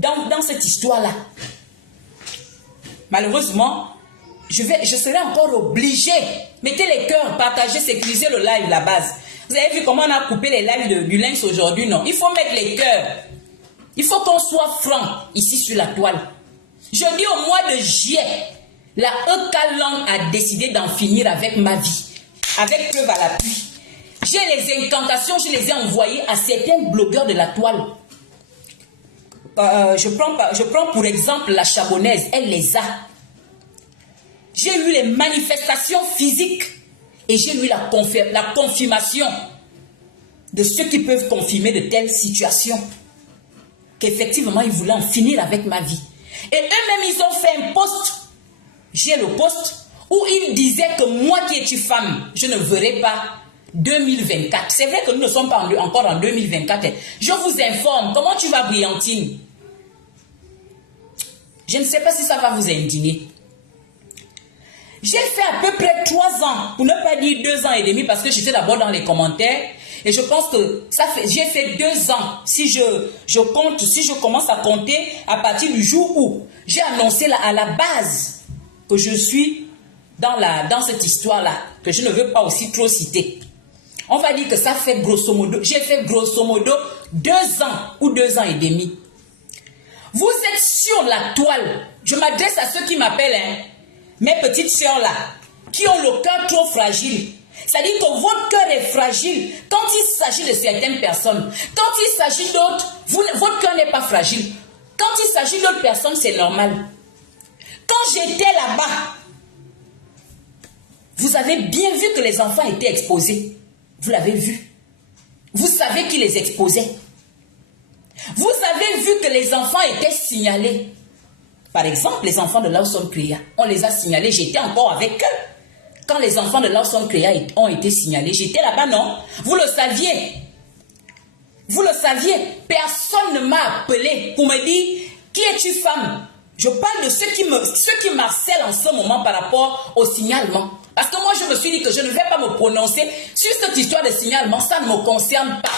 dans cette histoire-là. Malheureusement, je serai encore obligée. Mettez les cœurs, partagez, sécurisez le live, la base. Vous avez vu comment on a coupé les lives du lynx aujourd'hui, non? Il faut mettre les cœurs. Il faut qu'on soit franc ici sur la toile. Je dis au mois de juillet, la Ekalan a décidé d'en finir avec ma vie. Avec preuve à l'appui. J'ai les incantations, je les ai envoyées à certains blogueurs de la toile. Je prends pour exemple la Chabonnaise, elle les a. J'ai eu les manifestations physiques et j'ai eu la confirmation de ceux qui peuvent confirmer de telles situations. Qu'effectivement, ils voulaient en finir avec ma vie. Et eux-mêmes, ils ont fait un post. J'ai le post où ils disaient que moi qui es femme, je ne verrai pas 2024. C'est vrai que nous ne sommes pas encore en 2024. Je vous informe, comment tu vas, Brillantine? Je ne sais pas si ça va vous indigner. J'ai fait à peu près 3 ans, pour ne pas dire 2 ans et demi, parce que j'étais d'abord dans les commentaires. Et je pense que j'ai fait 2 ans, si je commence à compter à partir du jour où j'ai annoncé à la base que je suis dans cette histoire-là, que je ne veux pas aussi trop citer. On va dire que ça fait grosso modo, j'ai fait grosso modo 2 ans ou 2 ans et demi. Vous êtes sur la toile. Je m'adresse à ceux qui m'appellent, hein, mes petites sœurs là, qui ont le cœur trop fragile. C'est-à-dire que votre cœur est fragile quand il s'agit de certaines personnes. Quand il s'agit d'autres, votre cœur n'est pas fragile. Quand il s'agit d'autres personnes, c'est normal. Quand j'étais là-bas, vous avez bien vu que les enfants étaient exposés. Vous l'avez vu. Vous savez qui les exposait. Vous avez vu que les enfants étaient signalés. Par exemple, les enfants de Lawson Crea, on les a signalés. J'étais encore avec eux. Quand les enfants de Lawson Crea ont été signalés, j'étais là-bas, non? Vous le saviez. Vous le saviez. Personne ne m'a appelé pour me dire, qui es-tu, femme? Je parle de ceux qui m'harcèlent en ce moment par rapport au signalement. Parce que moi, je me suis dit que je ne vais pas me prononcer sur cette histoire de signalement. Ça ne me concerne pas.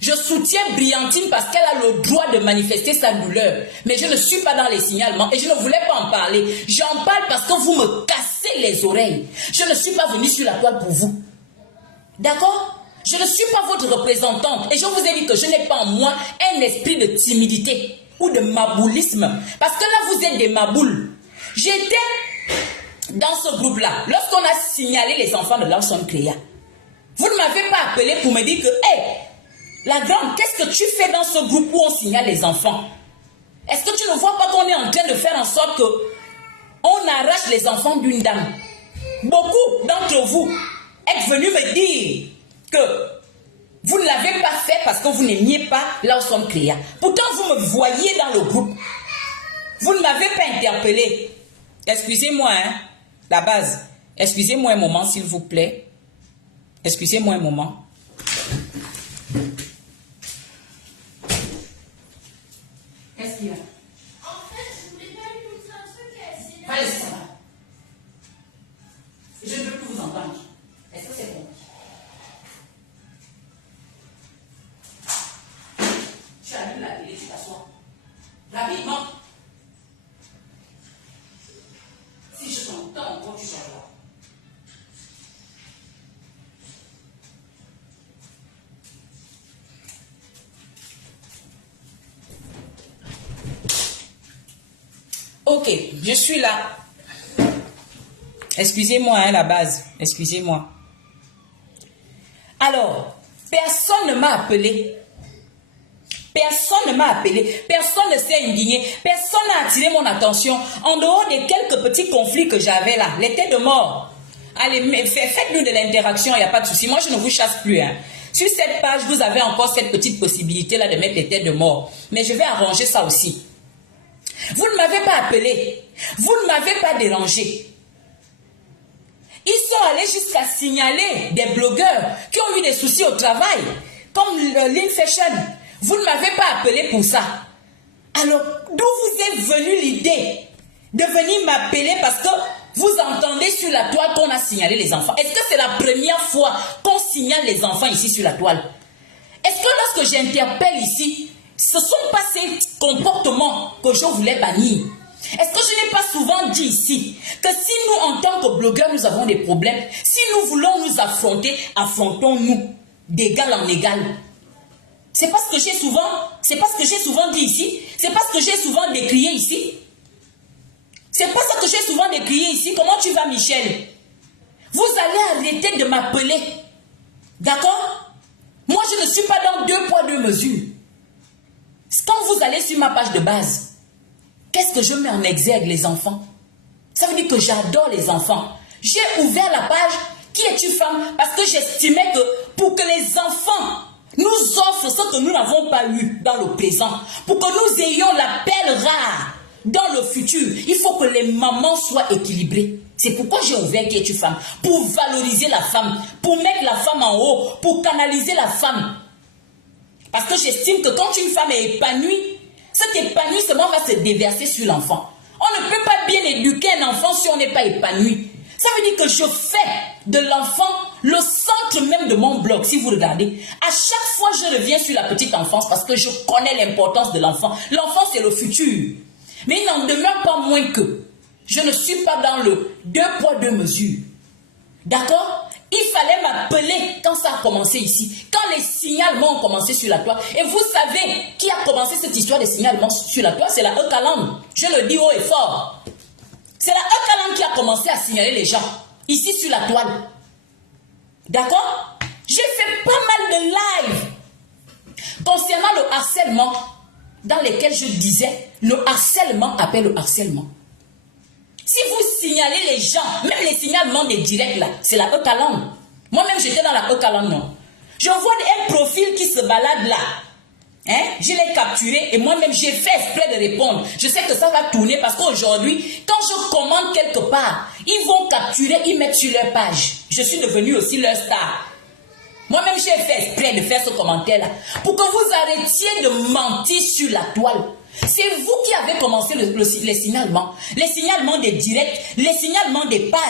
Je soutiens Brillantine parce qu'elle a le droit de manifester sa douleur. Mais je ne suis pas dans les signalements et je ne voulais pas en parler. J'en parle parce que vous me cassez les oreilles. Je ne suis pas venue sur la toile pour vous. D'accord? Je ne suis pas votre représentante. Et je vous ai dit que je n'ai pas en moi un esprit de timidité ou de maboulisme. Parce que là, vous êtes des maboules. J'étais dans ce groupe-là. Lorsqu'on a signalé les enfants de Lawson Crea, vous ne m'avez pas appelé pour me dire que, hé, la grande, qu'est-ce que tu fais dans ce groupe où on signale les enfants? Est-ce que tu ne vois pas qu'on est en train de faire en sorte que on arrache les enfants d'une dame? Beaucoup d'entre vous êtes venus me dire que vous ne l'avez pas fait parce que vous n'aimiez pas Lawson Crea. Pourtant, vous me voyez dans le groupe. Vous ne m'avez pas interpellé. Excusez-moi, hein, la base. Excusez-moi un moment, s'il vous plaît. Excusez-moi un moment. Qu'est-ce qu'il y a? En fait, je voulais pas lui montrer un truc et essayer. Allez, ça va. Je ne peux plus vous entendre. Est-ce que c'est bon? Tu allumes la télé, tu t'assois. Rapidement. Si je t'entends encore, tu seras là. Ok, je suis là. Excusez-moi, hein, la base. Excusez-moi. Alors, personne ne m'a appelé. Personne ne m'a appelé. Personne ne s'est indigné. Personne n'a attiré mon attention. En dehors des quelques petits conflits que j'avais là, les têtes de mort. Allez, faites-nous de l'interaction, il n'y a pas de souci. Moi, je ne vous chasse plus. Hein. Sur cette page, vous avez encore cette petite possibilité-là de mettre les têtes de mort. Mais je vais arranger ça aussi. Vous ne m'avez pas appelé. Vous ne m'avez pas dérangé. Ils sont allés jusqu'à signaler des blogueurs qui ont eu des soucis au travail, comme Lean Fashion. Vous ne m'avez pas appelé pour ça. Alors, d'où vous est venue l'idée de venir m'appeler parce que vous entendez sur la toile qu'on a signalé les enfants? Est-ce que c'est la première fois qu'on signale les enfants ici sur la toile? Est-ce que lorsque j'interpelle ici, Ce ne sont pas ces comportements que je voulais bannir. Est-ce que je n'ai pas souvent dit ici que si nous, en tant que blogueurs, nous avons des problèmes, si nous voulons nous affronter, affrontons-nous d'égal en égal. C'est pas ce que j'ai souvent dit ici. C'est pas ce que j'ai souvent décrié ici. C'est pas ça que j'ai souvent décrié ici. Comment tu vas, Michel? Vous allez arrêter de m'appeler. D'accord? Moi, je ne suis pas dans 2 poids 2 mesures. Quand vous allez sur ma page de base, qu'est-ce que je mets en exergue, les enfants? Ça veut dire que j'adore les enfants. J'ai ouvert la page « Qui es-tu, femme ?» parce que j'estimais que pour que les enfants nous offrent ce que nous n'avons pas eu dans le présent, pour que nous ayons la perle rare dans le futur, il faut que les mamans soient équilibrées. C'est pourquoi j'ai ouvert « Qui es-tu, femme ?» pour valoriser la femme, pour mettre la femme en haut, pour canaliser la femme. Parce que j'estime que quand une femme est épanouie, cet épanouissement va se déverser sur l'enfant. On ne peut pas bien éduquer un enfant si on n'est pas épanoui. Ça veut dire que je fais de l'enfant le centre même de mon blog, si vous regardez. À chaque fois, je reviens sur la petite enfance parce que je connais l'importance de l'enfant. L'enfant, c'est le futur. Mais il n'en demeure pas moins que je ne suis pas dans le 2 poids 2 mesures. D'accord? Il fallait m'appeler quand ça a commencé ici. Quand les signalements ont commencé sur la toile. Et vous savez qui a commencé cette histoire de signalements sur la toile? C'est la Eucaland. Je le dis haut et fort. C'est la Eucaland qui a commencé à signaler les gens. Ici sur la toile. D'accord? J'ai fait pas mal de live concernant le harcèlement, dans lesquels je disais le harcèlement appelle le harcèlement. Si vous signalez les gens, même les signalements des directs là, c'est la Eucaland. Moi-même, j'étais dans la Eucaland, non. Je vois un profil qui se balade là. Hein? Je l'ai capturé et moi-même, j'ai fait exprès de répondre. Je sais que ça va tourner parce qu'aujourd'hui, quand je commande quelque part, ils vont capturer, ils mettent sur leur page. Je suis devenue aussi leur star. Moi-même, j'ai fait exprès de faire ce commentaire-là pour que vous arrêtiez de mentir sur la toile. C'est vous qui avez commencé les signalements des directs, les signalements des pages.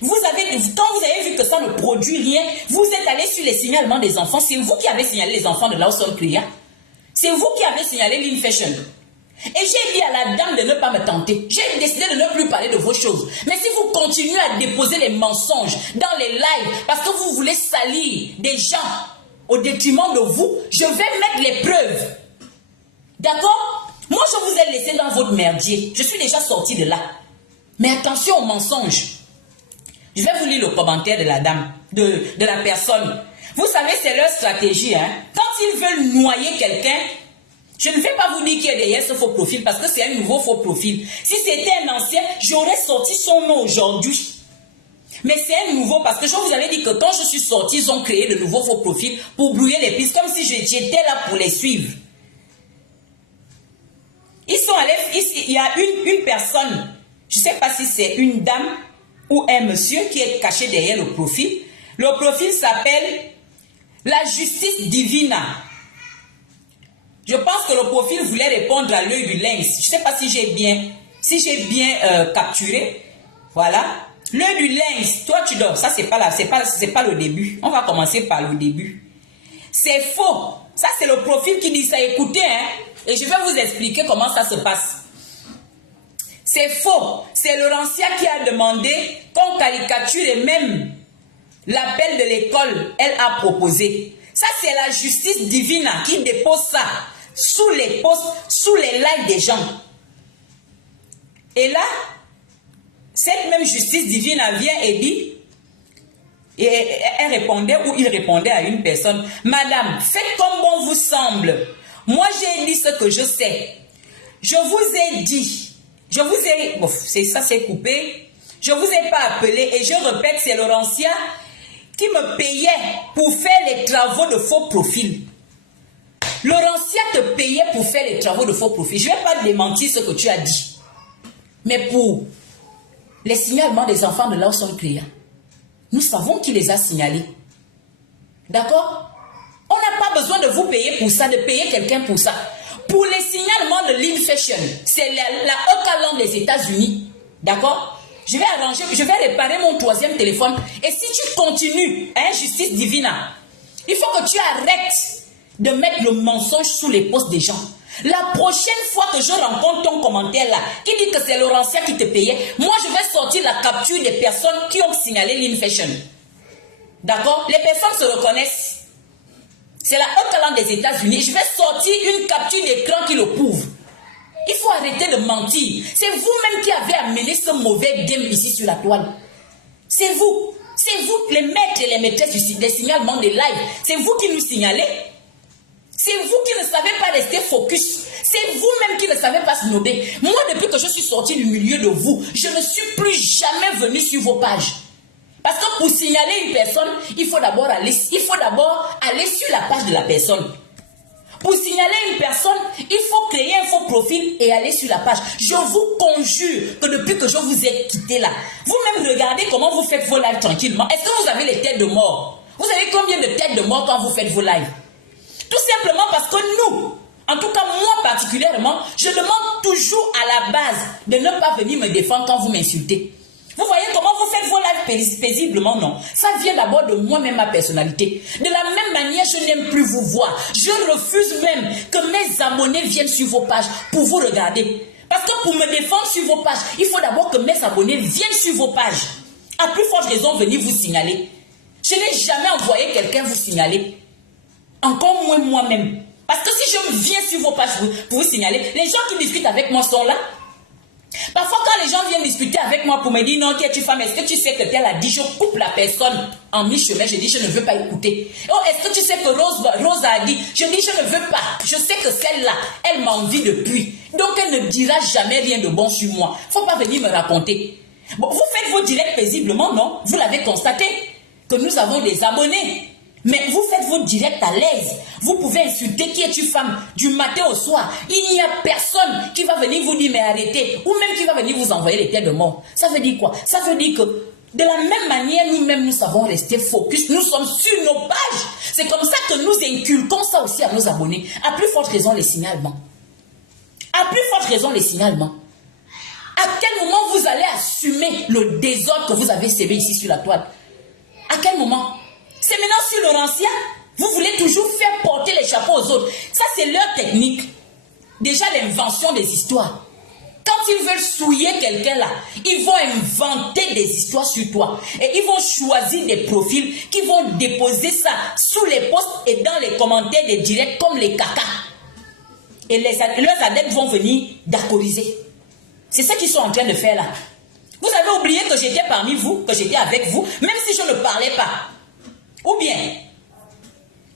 Quand vous avez vu que ça ne produit rien, vous êtes allé sur les signalements des enfants. C'est vous qui avez signalé les enfants de Lawson Cria. C'est vous qui avez signalé Lean Fashion. Et j'ai dit à la dame de ne pas me tenter. J'ai décidé de ne plus parler de vos choses. Mais si vous continuez à déposer les mensonges dans les lives parce que vous voulez salir des gens au détriment de vous, je vais mettre les preuves. D'accord? Moi, je vous ai laissé dans votre merdier. Je suis déjà sorti de là. Mais attention aux mensonges. Je vais vous lire le commentaire de la dame, de la personne. Vous savez, c'est leur stratégie. Hein? Quand ils veulent noyer quelqu'un, je ne vais pas vous dire qui est derrière ce faux profil parce que c'est un nouveau faux profil. Si c'était un ancien, j'aurais sorti son nom aujourd'hui. Mais c'est un nouveau parce que je vous avais dit que quand je suis sorti, ils ont créé de nouveaux faux profils pour brouiller les pistes comme si j'étais là pour les suivre. Ils sont allés, il y a une personne, je ne sais pas si c'est une dame ou un monsieur qui est caché derrière le profil. Le profil s'appelle La Justice Divina. Je pense que le profil voulait répondre à l'œil du lynx. Je ne sais pas si j'ai bien capturé. Voilà. L'œil du lynx, toi tu dors. Ça, c'est pas le début. On va commencer par le début. C'est faux. Ça, c'est le profil qui dit ça. Écoutez, hein. Et je vais vous expliquer comment ça se passe. C'est faux. C'est Laurentia qui a demandé qu'on caricature et même l'appel de l'école, elle a proposé. Ça, c'est la justice divine qui dépose ça sous les posts, sous les likes des gens. Et là, cette même justice divine vient et dit, et elle répondait ou il répondait à une personne, Madame, faites comme bon vous semble. Moi, j'ai dit ce que je sais. Je vous ai dit, bon, ça c'est coupé. Je vous ai pas appelé et je répète, c'est Laurentia qui me payait pour faire les travaux de faux profil. Laurentia te payait pour faire les travaux de faux profil. Je ne vais pas démentir ce que tu as dit. Mais pour les signalements des enfants de Lawson Cria, nous savons qui les a signalés. D'accord? On n'a pas besoin de vous payer pour ça, de payer quelqu'un pour ça. Pour les signalements de Lean Fashion, c'est la Eucaland des États-Unis. D'accord? Je vais réparer mon 3e téléphone. Et si tu continues, hein, justice divine, il faut que tu arrêtes de mettre le mensonge sous les posts des gens. La prochaine fois que je rencontre ton commentaire là, qui dit que c'est Laurentia qui te payait, moi je vais sortir la capture des personnes qui ont signalé l'Infashion. D'accord? Les personnes se reconnaissent. C'est la haute talent des États-Unis. Je vais sortir une capture d'écran qui le prouve. Il faut arrêter de mentir. C'est vous-même qui avez amené ce mauvais game ici sur la toile. C'est vous. C'est vous, les maîtres et les maîtresses des signalements des lives. C'est vous qui nous signalez. C'est vous qui ne savez pas rester focus. C'est vous-même qui ne savez pas snober. Moi, depuis que je suis sorti du milieu de vous, je ne suis plus jamais venu sur vos pages. Parce que pour signaler une personne, il faut d'abord aller sur la page de la personne. Pour signaler une personne, il faut créer un faux profil et aller sur la page. Je vous conjure que depuis que je vous ai quitté là, vous-même regardez comment vous faites vos lives tranquillement. Est-ce que vous avez les têtes de mort? Vous avez combien de têtes de mort quand vous faites vos lives? Tout simplement parce que nous, en tout cas moi particulièrement, je demande toujours à la base de ne pas venir me défendre quand vous m'insultez. Vous voyez comment vous faites vos lives paisiblement, non? Ça vient d'abord de moi-même, ma personnalité. De la même manière, je n'aime plus vous voir. Je refuse même que mes abonnés viennent sur vos pages pour vous regarder. Parce que pour me défendre sur vos pages, il faut d'abord que mes abonnés viennent sur vos pages. À plus forte raison, venir vous signaler. Je n'ai jamais envoyé quelqu'un vous signaler. Encore moins moi-même. Parce que si je viens sur vos pages pour vous signaler, les gens qui discutent avec moi sont là. Parfois, quand les gens viennent discuter avec moi pour me dire non, qui es-tu femme, est-ce que tu sais que telle a dit, je coupe la personne en mi-chemin, je dis je ne veux pas écouter. Oh, est-ce que tu sais que Rose a dit, je dis je ne veux pas, je sais que celle-là, elle m'a envie depuis. Donc elle ne dira jamais rien de bon sur moi. Il ne faut pas venir me raconter. Bon, vous faites vos directs paisiblement, non? Vous l'avez constaté, que nous avons des abonnés. Mais vous faites vos directs à l'aise. Vous pouvez insulter qui est-tu femme du matin au soir. Il n'y a personne qui va venir vous dire mais arrêtez. Ou même qui va venir vous envoyer les têtes de mort. Ça veut dire quoi? Ça veut dire que de la même manière, nous-mêmes, nous savons rester focus. Nous sommes sur nos pages. C'est comme ça que nous inculquons ça aussi à nos abonnés. À plus forte raison, les signalements. À plus forte raison, les signalements. À quel moment vous allez assumer le désordre que vous avez sévé ici sur la toile? À quel moment? C'est maintenant sur Laurentia. Vous voulez toujours faire porter les chapeaux aux autres. Ça, c'est leur technique. Déjà, l'invention des histoires. Quand ils veulent souiller quelqu'un là, ils vont inventer des histoires sur toi. Et ils vont choisir des profils qui vont déposer ça sous les posts et dans les commentaires des directs comme les caca. Et leurs adeptes vont venir d'accordiser. C'est ce qu'ils sont en train de faire là. Vous avez oublié que j'étais parmi vous, que j'étais avec vous, même si je ne parlais pas. Ou bien,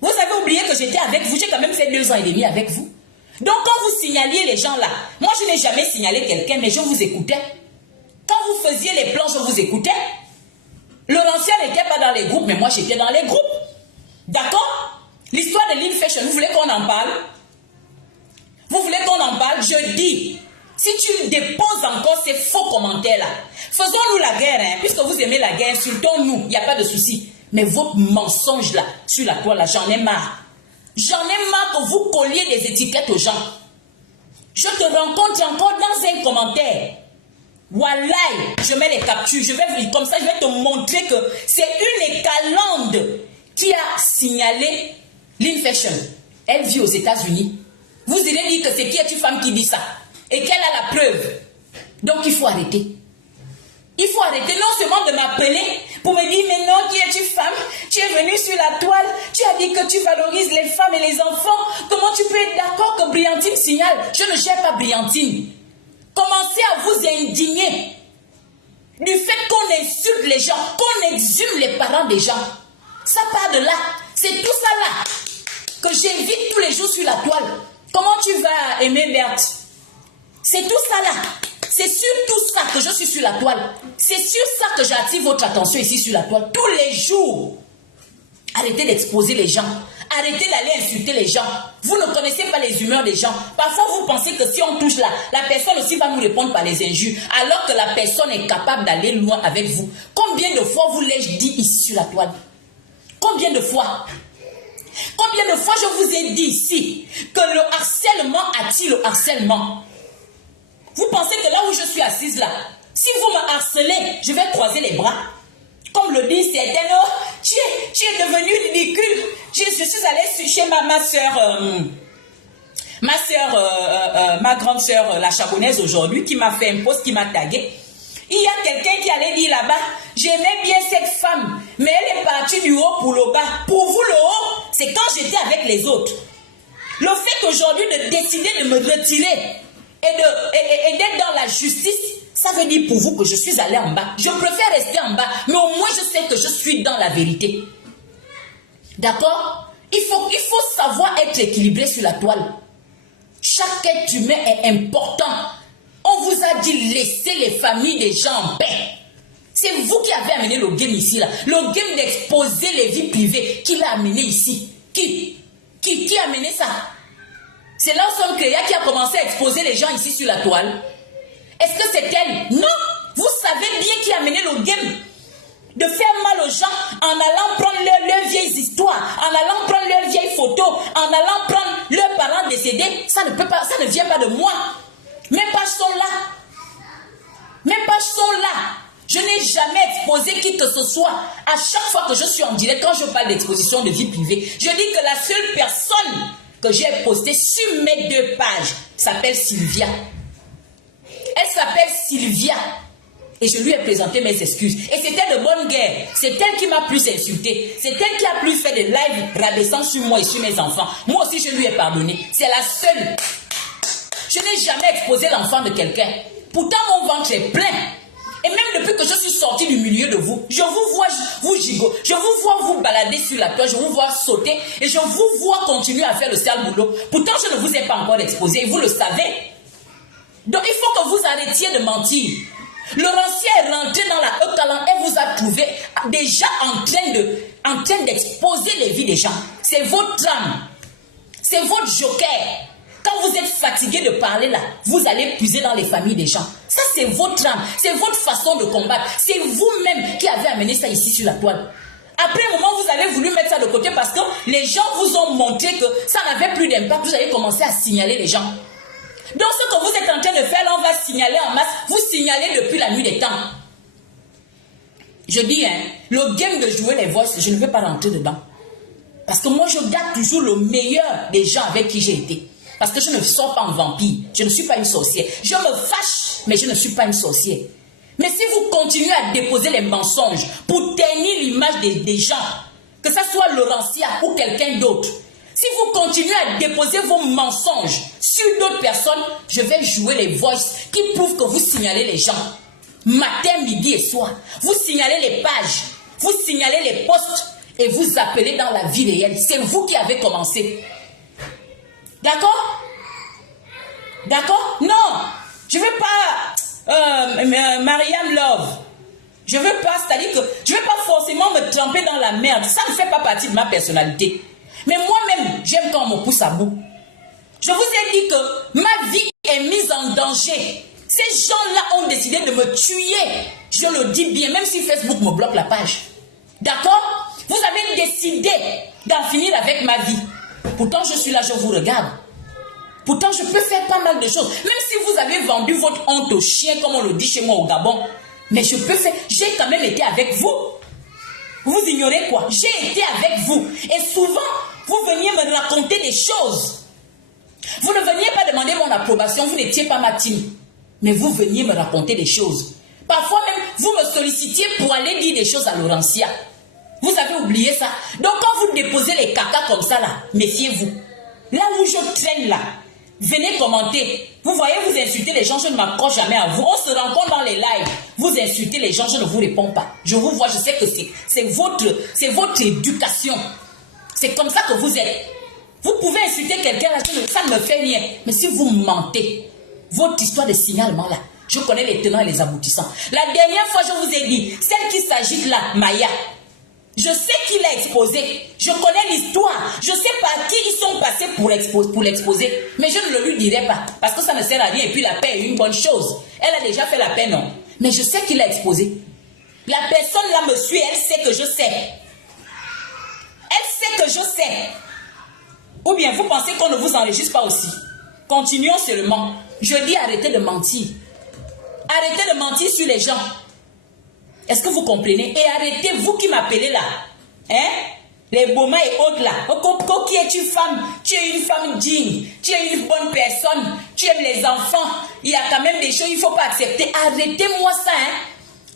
vous avez oublié que j'étais avec vous, j'ai quand même fait 2 ans et demi avec vous. Donc quand vous signaliez les gens là, moi je n'ai jamais signalé quelqu'un, mais je vous écoutais. Quand vous faisiez les plans, je vous écoutais. Laurentia n'était pas dans les groupes, mais moi j'étais dans les groupes. D'accord? L'histoire de l'Infashion, vous voulez qu'on en parle? Vous voulez qu'on en parle? Je dis, si tu déposes encore ces faux commentaires là, faisons-nous la guerre, hein, puisque vous aimez la guerre, insultons-nous, il n'y a pas de souci. Mais votre mensonge là, sur la toile là, j'en ai marre. J'en ai marre que vous colliez des étiquettes aux gens. Je te rencontre encore dans un commentaire. Wallahi, je mets les captures. Comme ça, je vais te montrer que c'est une écalande qui a signalé l'Infashion. Elle vit aux États-Unis. Vous irez dire que c'est qui est une femme qui dit ça. Et qu'elle a la preuve. Donc il faut arrêter. Il faut arrêter non seulement de m'appeler pour me dire mais non, qui es-tu femme? Tu es venue sur la toile, tu as dit que tu valorises les femmes et les enfants. Comment tu peux être d'accord que Briantine signale? Je ne gère pas Briantine. Commencez à vous indigner du fait qu'on insulte les gens, qu'on exhume les parents des gens. Ça part de là. C'est tout ça là que j'invite tous les jours sur la toile. Comment tu vas aimer Berthe? C'est tout ça là. C'est sur tout ça que je suis sur la toile. C'est sur ça que j'attire votre attention ici sur la toile. Tous les jours. Arrêtez d'exposer les gens. Arrêtez d'aller insulter les gens. Vous ne connaissez pas les humeurs des gens. Parfois, vous pensez que si on touche là, la personne aussi va nous répondre par les injures, alors que la personne est capable d'aller loin avec vous. Combien de fois vous l'ai-je dit ici sur la toile? Combien de fois? Combien de fois je vous ai dit ici que le harcèlement attire le harcèlement? Vous pensez que là où je suis assise là, si vous me harcelez, je vais croiser les bras? Comme le disent certains, oh, tu es devenu ridicule. Je suis allée chez ma soeur, ma grande soeur, la Chabonnaise aujourd'hui, qui m'a fait un post, qui m'a tagué. Il y a quelqu'un qui allait dire là-bas, j'aimais bien cette femme, mais elle est partie du haut pour le bas. Pour vous, le haut, c'est quand j'étais avec les autres. Le fait qu'aujourd'hui de décider de me retirer et d'être dans la justice, ça veut dire pour vous que je suis allé en bas. Je préfère rester en bas, mais au moins je sais que je suis dans la vérité. D'accord? Il faut savoir être équilibré sur la toile. Chaque être humain est important. On vous a dit laissez les familles des gens en paix. C'est vous qui avez amené le game ici là. Le game d'exposer les vies privées. Qui l'a amené ici? Qui a amené ça? C'est l'ensemble Créa qui a commencé à exposer les gens ici sur la toile. Est-ce que c'est elle? Non. Vous savez bien qui a amené le game de faire mal aux gens en allant prendre leurs vieilles histoires, en allant prendre leurs vieilles photos, en allant prendre leurs parents décédés. Ça ne vient pas de moi. Mes pages sont là. Mes pages sont là. Je n'ai jamais exposé qui que ce soit. À chaque fois que je suis en direct, quand je parle d'exposition de vie privée, je dis que la seule personne que j'ai postée sur mes 2 pages s'appelle Sylvia. Elle s'appelle Sylvia. Et je lui ai présenté mes excuses. Et c'était de bonne guerre. C'est elle qui m'a plus insulté. C'est elle qui a plus fait des lives rabaissant sur moi et sur mes enfants. Moi aussi, je lui ai pardonné. C'est la seule. Je n'ai jamais exposé l'enfant de quelqu'un. Pourtant, mon ventre est plein. Et même depuis que je suis sortie du milieu de vous, je vous vois vous gigoter, je vous vois vous balader sur la plage, je vous vois sauter et je vous vois continuer à faire le sale boulot. Pourtant, je ne vous ai pas encore exposé et vous le savez. Donc, il faut que vous arrêtiez de mentir. Laurentien est rentré dans la Eucalan et vous a trouvé déjà en train d'exposer les vies des gens. C'est votre âme. C'est votre joker. Quand vous êtes fatigué de parler là, vous allez puiser dans les familles des gens. Ça, c'est votre âme. C'est votre façon de combattre. C'est vous-même qui avez amené ça ici sur la toile. Après un moment, vous avez voulu mettre ça de côté parce que les gens vous ont montré que ça n'avait plus d'impact. Vous avez commencé à signaler les gens. Donc, ce que vous êtes en train de faire, là, on va signaler en masse. Vous signalez depuis la nuit des temps. Je dis, hein, le game de jouer les voices, je ne veux pas rentrer dedans. Parce que moi, je garde toujours le meilleur des gens avec qui j'ai été. Parce que je ne sors pas en vampire. Je ne suis pas une sorcière. Je me fâche, mais je ne suis pas une sorcière. Mais si vous continuez à déposer les mensonges pour ternir l'image des gens, que ce soit Laurentia ou quelqu'un d'autre, si vous continuez à déposer vos mensonges sur d'autres personnes, je vais jouer les voices qui prouvent que vous signalez les gens. Matin, midi et soir. Vous signalez les pages, vous signalez les posts et vous appelez dans la vie réelle. C'est vous qui avez commencé. D'accord? D'accord? Non, je ne veux pas Mariam Love. Je ne veux pas, c'est-à-dire que je ne veux pas forcément me tremper dans la merde. Ça ne fait pas partie de ma personnalité. Mais moi-même, j'aime quand on me pousse à bout. Je vous ai dit que ma vie est mise en danger. Ces gens-là ont décidé de me tuer. Je le dis bien, même si Facebook me bloque la page. D'accord? Vous avez décidé d'en finir avec ma vie. Pourtant, je suis là, je vous regarde. Pourtant, je peux faire pas mal de choses. Même si vous avez vendu votre honte au chien, comme on le dit chez moi au Gabon. Mais je peux faire... J'ai quand même été avec vous. Vous ignorez quoi? J'ai été avec vous. Et souvent, vous veniez me raconter des choses. Vous ne veniez pas demander mon approbation. Vous n'étiez pas ma team. Mais vous veniez me raconter des choses. Parfois même, vous me sollicitiez pour aller dire des choses à Laurentia. Vous avez oublié ça. Donc quand vous déposez les cacas comme ça là, méfiez-vous. Là où je traîne là, venez commenter. Vous voyez, vous insultez les gens, je ne m'accroche jamais à vous. On se rencontre dans les lives. Vous insultez les gens, je ne vous réponds pas. Je vous vois, je sais que c'est votre éducation. C'est comme ça que vous êtes. Vous pouvez insulter quelqu'un là, ça ne me fait rien. Mais si vous mentez, votre histoire de signalement là, je connais les tenants et les aboutissants. La dernière fois, je vous ai dit, celle qui s'agite là, Maya, je sais qui l'a exposé. Je connais l'histoire. Je sais par qui ils sont passés pour l'exposer. Mais je ne le lui dirai pas. Parce que ça ne sert à rien. Et puis la paix est une bonne chose. Elle a déjà fait la paix, non. Mais je sais qui l'a exposé. La personne là me suit. Elle sait que je sais. Elle sait que je sais. Ou bien vous pensez qu'on ne vous enregistre pas aussi. Continuons seulement. Je dis arrêtez de mentir. Arrêtez de mentir sur les gens. Est-ce que vous comprenez? Et arrêtez, vous qui m'appelez là, Hein? Les Boma et autres là. Qui es-tu femme? Tu es une femme digne. Tu es une bonne personne. Tu aimes les enfants. Il y a quand même des choses qu'il ne faut pas accepter. Arrêtez-moi ça. Hein?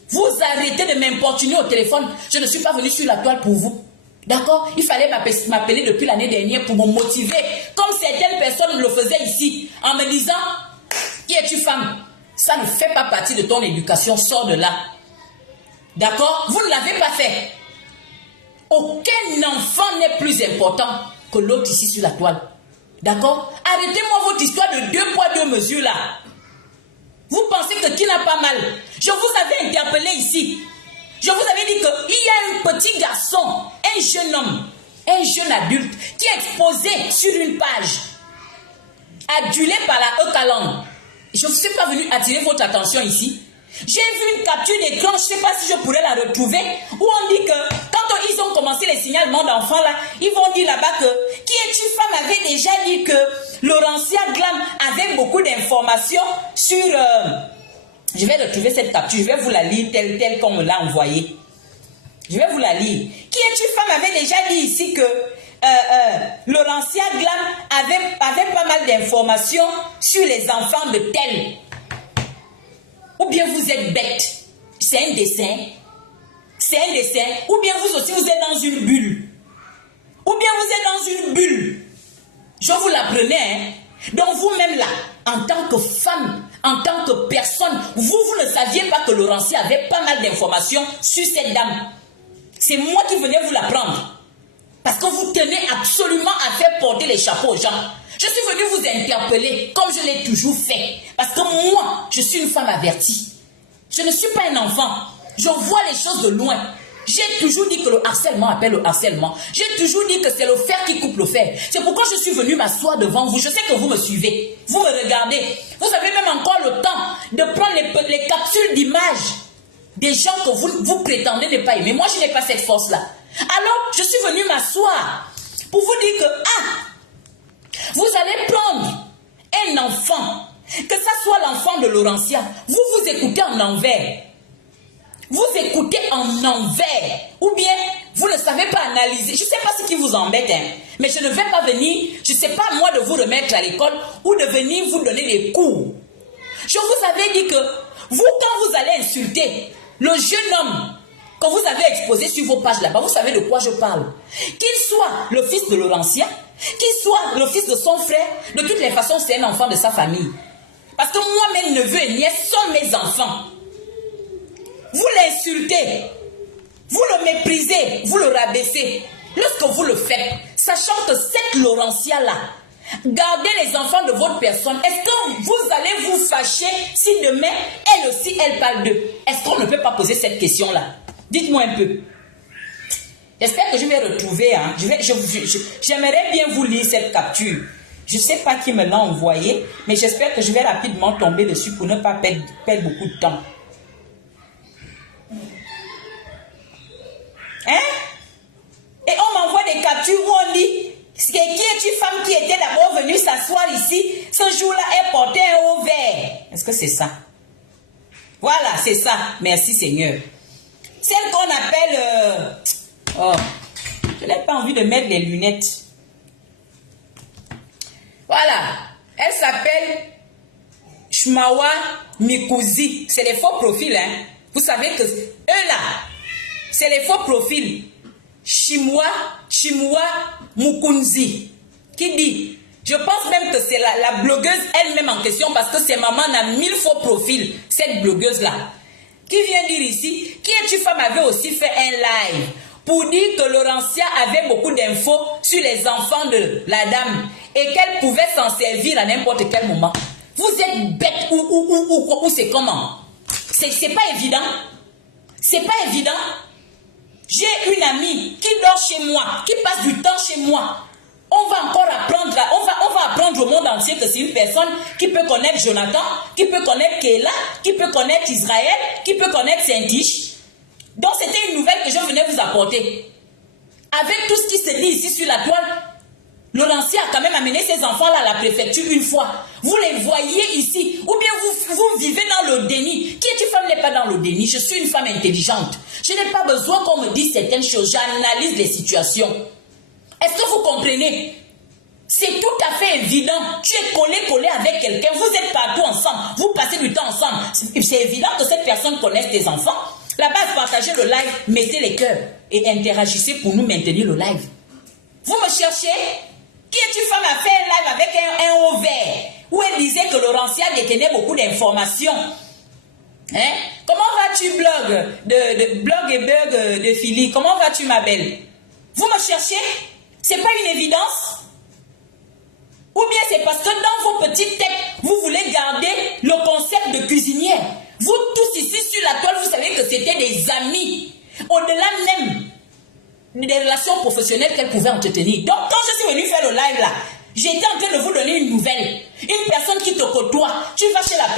Vous arrêtez de m'importuner au téléphone. Je ne suis pas venue sur la toile pour vous. D'accord? Il fallait m'appeler depuis l'année dernière pour me motiver. Comme certaines personnes le faisaient ici. En me disant, qui es-tu femme? Ça ne fait pas partie de ton éducation. Sors de là. D'accord? Vous ne l'avez pas fait. Aucun enfant n'est plus important que l'autre ici sur la toile. D'accord? Arrêtez-moi votre histoire de 2 poids 2 mesures là. Vous pensez que qui n'a pas mal? Je vous avais interpellé ici. Je vous avais dit qu'il y a un petit garçon, un jeune homme, un jeune adulte qui est exposé sur une page, adulé par la Eucalangue. Je ne suis pas venu attirer votre attention ici. J'ai vu une capture d'écran, je ne sais pas si je pourrais la retrouver, où on dit que quand ils ont commencé les signalements d'enfants là, ils vont dire là-bas que qui est-tu femme avait déjà dit que Laurentia Glam avait beaucoup d'informations sur... je vais retrouver cette capture, je vais vous la lire telle qu'on me l'a envoyée. Je vais vous la lire. Qui est-tu femme avait déjà dit ici que Laurentia Glam avait pas mal d'informations sur les enfants de tel. Ou bien vous êtes bête. C'est un dessin. C'est un dessin. Ou bien vous aussi, vous êtes dans une bulle. Ou bien vous êtes dans une bulle. Je vous l'apprenais. Hein? Donc vous-même là, en tant que femme, en tant que personne, vous ne saviez pas que Laurentia avait pas mal d'informations sur cette dame. C'est moi qui venais vous l'apprendre. Parce que vous tenez absolument à faire porter les chapeaux aux gens. Je suis venue vous interpeller comme je l'ai toujours fait. Parce que moi, je suis une femme avertie. Je ne suis pas un enfant. Je vois les choses de loin. J'ai toujours dit que le harcèlement appelle le harcèlement. J'ai toujours dit que c'est le fer qui coupe le fer. C'est pourquoi je suis venue m'asseoir devant vous. Je sais que vous me suivez. Vous me regardez. Vous avez même encore le temps de prendre les capsules d'images des gens que vous prétendez ne pas aimer. Moi, je n'ai pas cette force-là. Alors, je suis venue m'asseoir pour vous dire que, vous allez prendre un enfant, que ça soit l'enfant de Laurentia, vous écoutez en envers. Vous écoutez en envers. Ou bien, vous ne savez pas analyser. Je ne sais pas ce qui vous embête, hein, mais je ne vais pas venir, je ne sais pas moi de vous remettre à l'école ou de venir vous donner des cours. Je vous avais dit que, vous, quand vous allez insulter le jeune homme que vous avez exposé sur vos pages là-bas, vous savez de quoi je parle. Qu'il soit le fils de Laurentia, qu'il soit le fils de son frère, de toutes les façons, c'est un enfant de sa famille. Parce que moi, mes neveux et nièces sont mes enfants. Vous l'insultez, vous le méprisez, vous le rabaissez. Lorsque vous le faites, sachant que cette Laurentia-là, gardez les enfants de votre personne, est-ce que vous allez vous fâcher si demain, elle aussi, elle parle d'eux? Est-ce qu'on ne peut pas poser cette question-là? Dites-moi un peu. J'espère que je vais retrouver. Hein. J'aimerais bien vous lire cette capture. Je ne sais pas qui me l'a envoyé, mais j'espère que je vais rapidement tomber dessus pour ne pas perdre beaucoup de temps. Hein? Et on m'envoie des captures où on dit qui est une femme qui était d'abord venue s'asseoir ici, ce jour-là, elle portait un haut vert. Est-ce que c'est ça? Voilà, c'est ça. Merci Seigneur. Celle qu'on appelle... oh, je n'ai pas envie de mettre les lunettes. Voilà. Elle s'appelle Shmawa Mikuzi. C'est les faux profils. Hein. Vous savez que eux là, c'est les faux profils. Shimwa Mukunzi. Qui dit, je pense même que c'est la blogueuse elle-même en question parce que c'est maman a 1000 faux profils. Cette blogueuse-là. Qui vient dire ici, qui est-tu femme avait aussi fait un live pour dire que Laurentia avait beaucoup d'infos sur les enfants de la dame et qu'elle pouvait s'en servir à n'importe quel moment. Vous êtes bête ou c'est comment? C'est pas évident. C'est pas évident. J'ai une amie qui dort chez moi, qui passe du temps chez moi. On va encore apprendre, on va apprendre au monde entier que c'est une personne qui peut connaître Jonathan, qui peut connaître Kéla, qui peut connaître Israël, qui peut connaître Saint-Tiche. Donc c'était une nouvelle que je venais vous apporter. Avec tout ce qui se dit ici sur la toile, Laurentia a quand même amené ses enfants-là à la préfecture une fois. Vous les voyez ici. Ou bien vous vivez dans le déni. Qui est une femme n'est pas dans le déni. Je suis une femme intelligente. Je n'ai pas besoin qu'on me dise certaines choses. J'analyse les situations. Est-ce que vous comprenez? C'est tout à fait évident. Tu es collé avec quelqu'un. Vous êtes partout ensemble. Vous passez du temps ensemble. C'est évident que cette personne connaisse tes enfants. Là-bas, partagez le live, mettez les cœurs et interagissez pour nous maintenir le live. Vous me cherchez? Qui est une femme à faire un live avec un haut vert où elle disait que Laurentia détenait beaucoup d'informations? Hein? Comment vas-tu, blog et bug de Philly? Comment vas-tu, ma belle? Vous me cherchez? C'est pas une évidence? Ou bien c'est parce que dans vos petites têtes, vous voulez garder le concept de cuisinière. Vous tous ici sur la toile, vous savez que c'était des amis. Au-delà même des relations professionnelles qu'elle pouvait entretenir. Donc quand je suis venue faire le live là, j'étais en train de vous donner une nouvelle. Une personne qui te côtoie. Tu vas chez la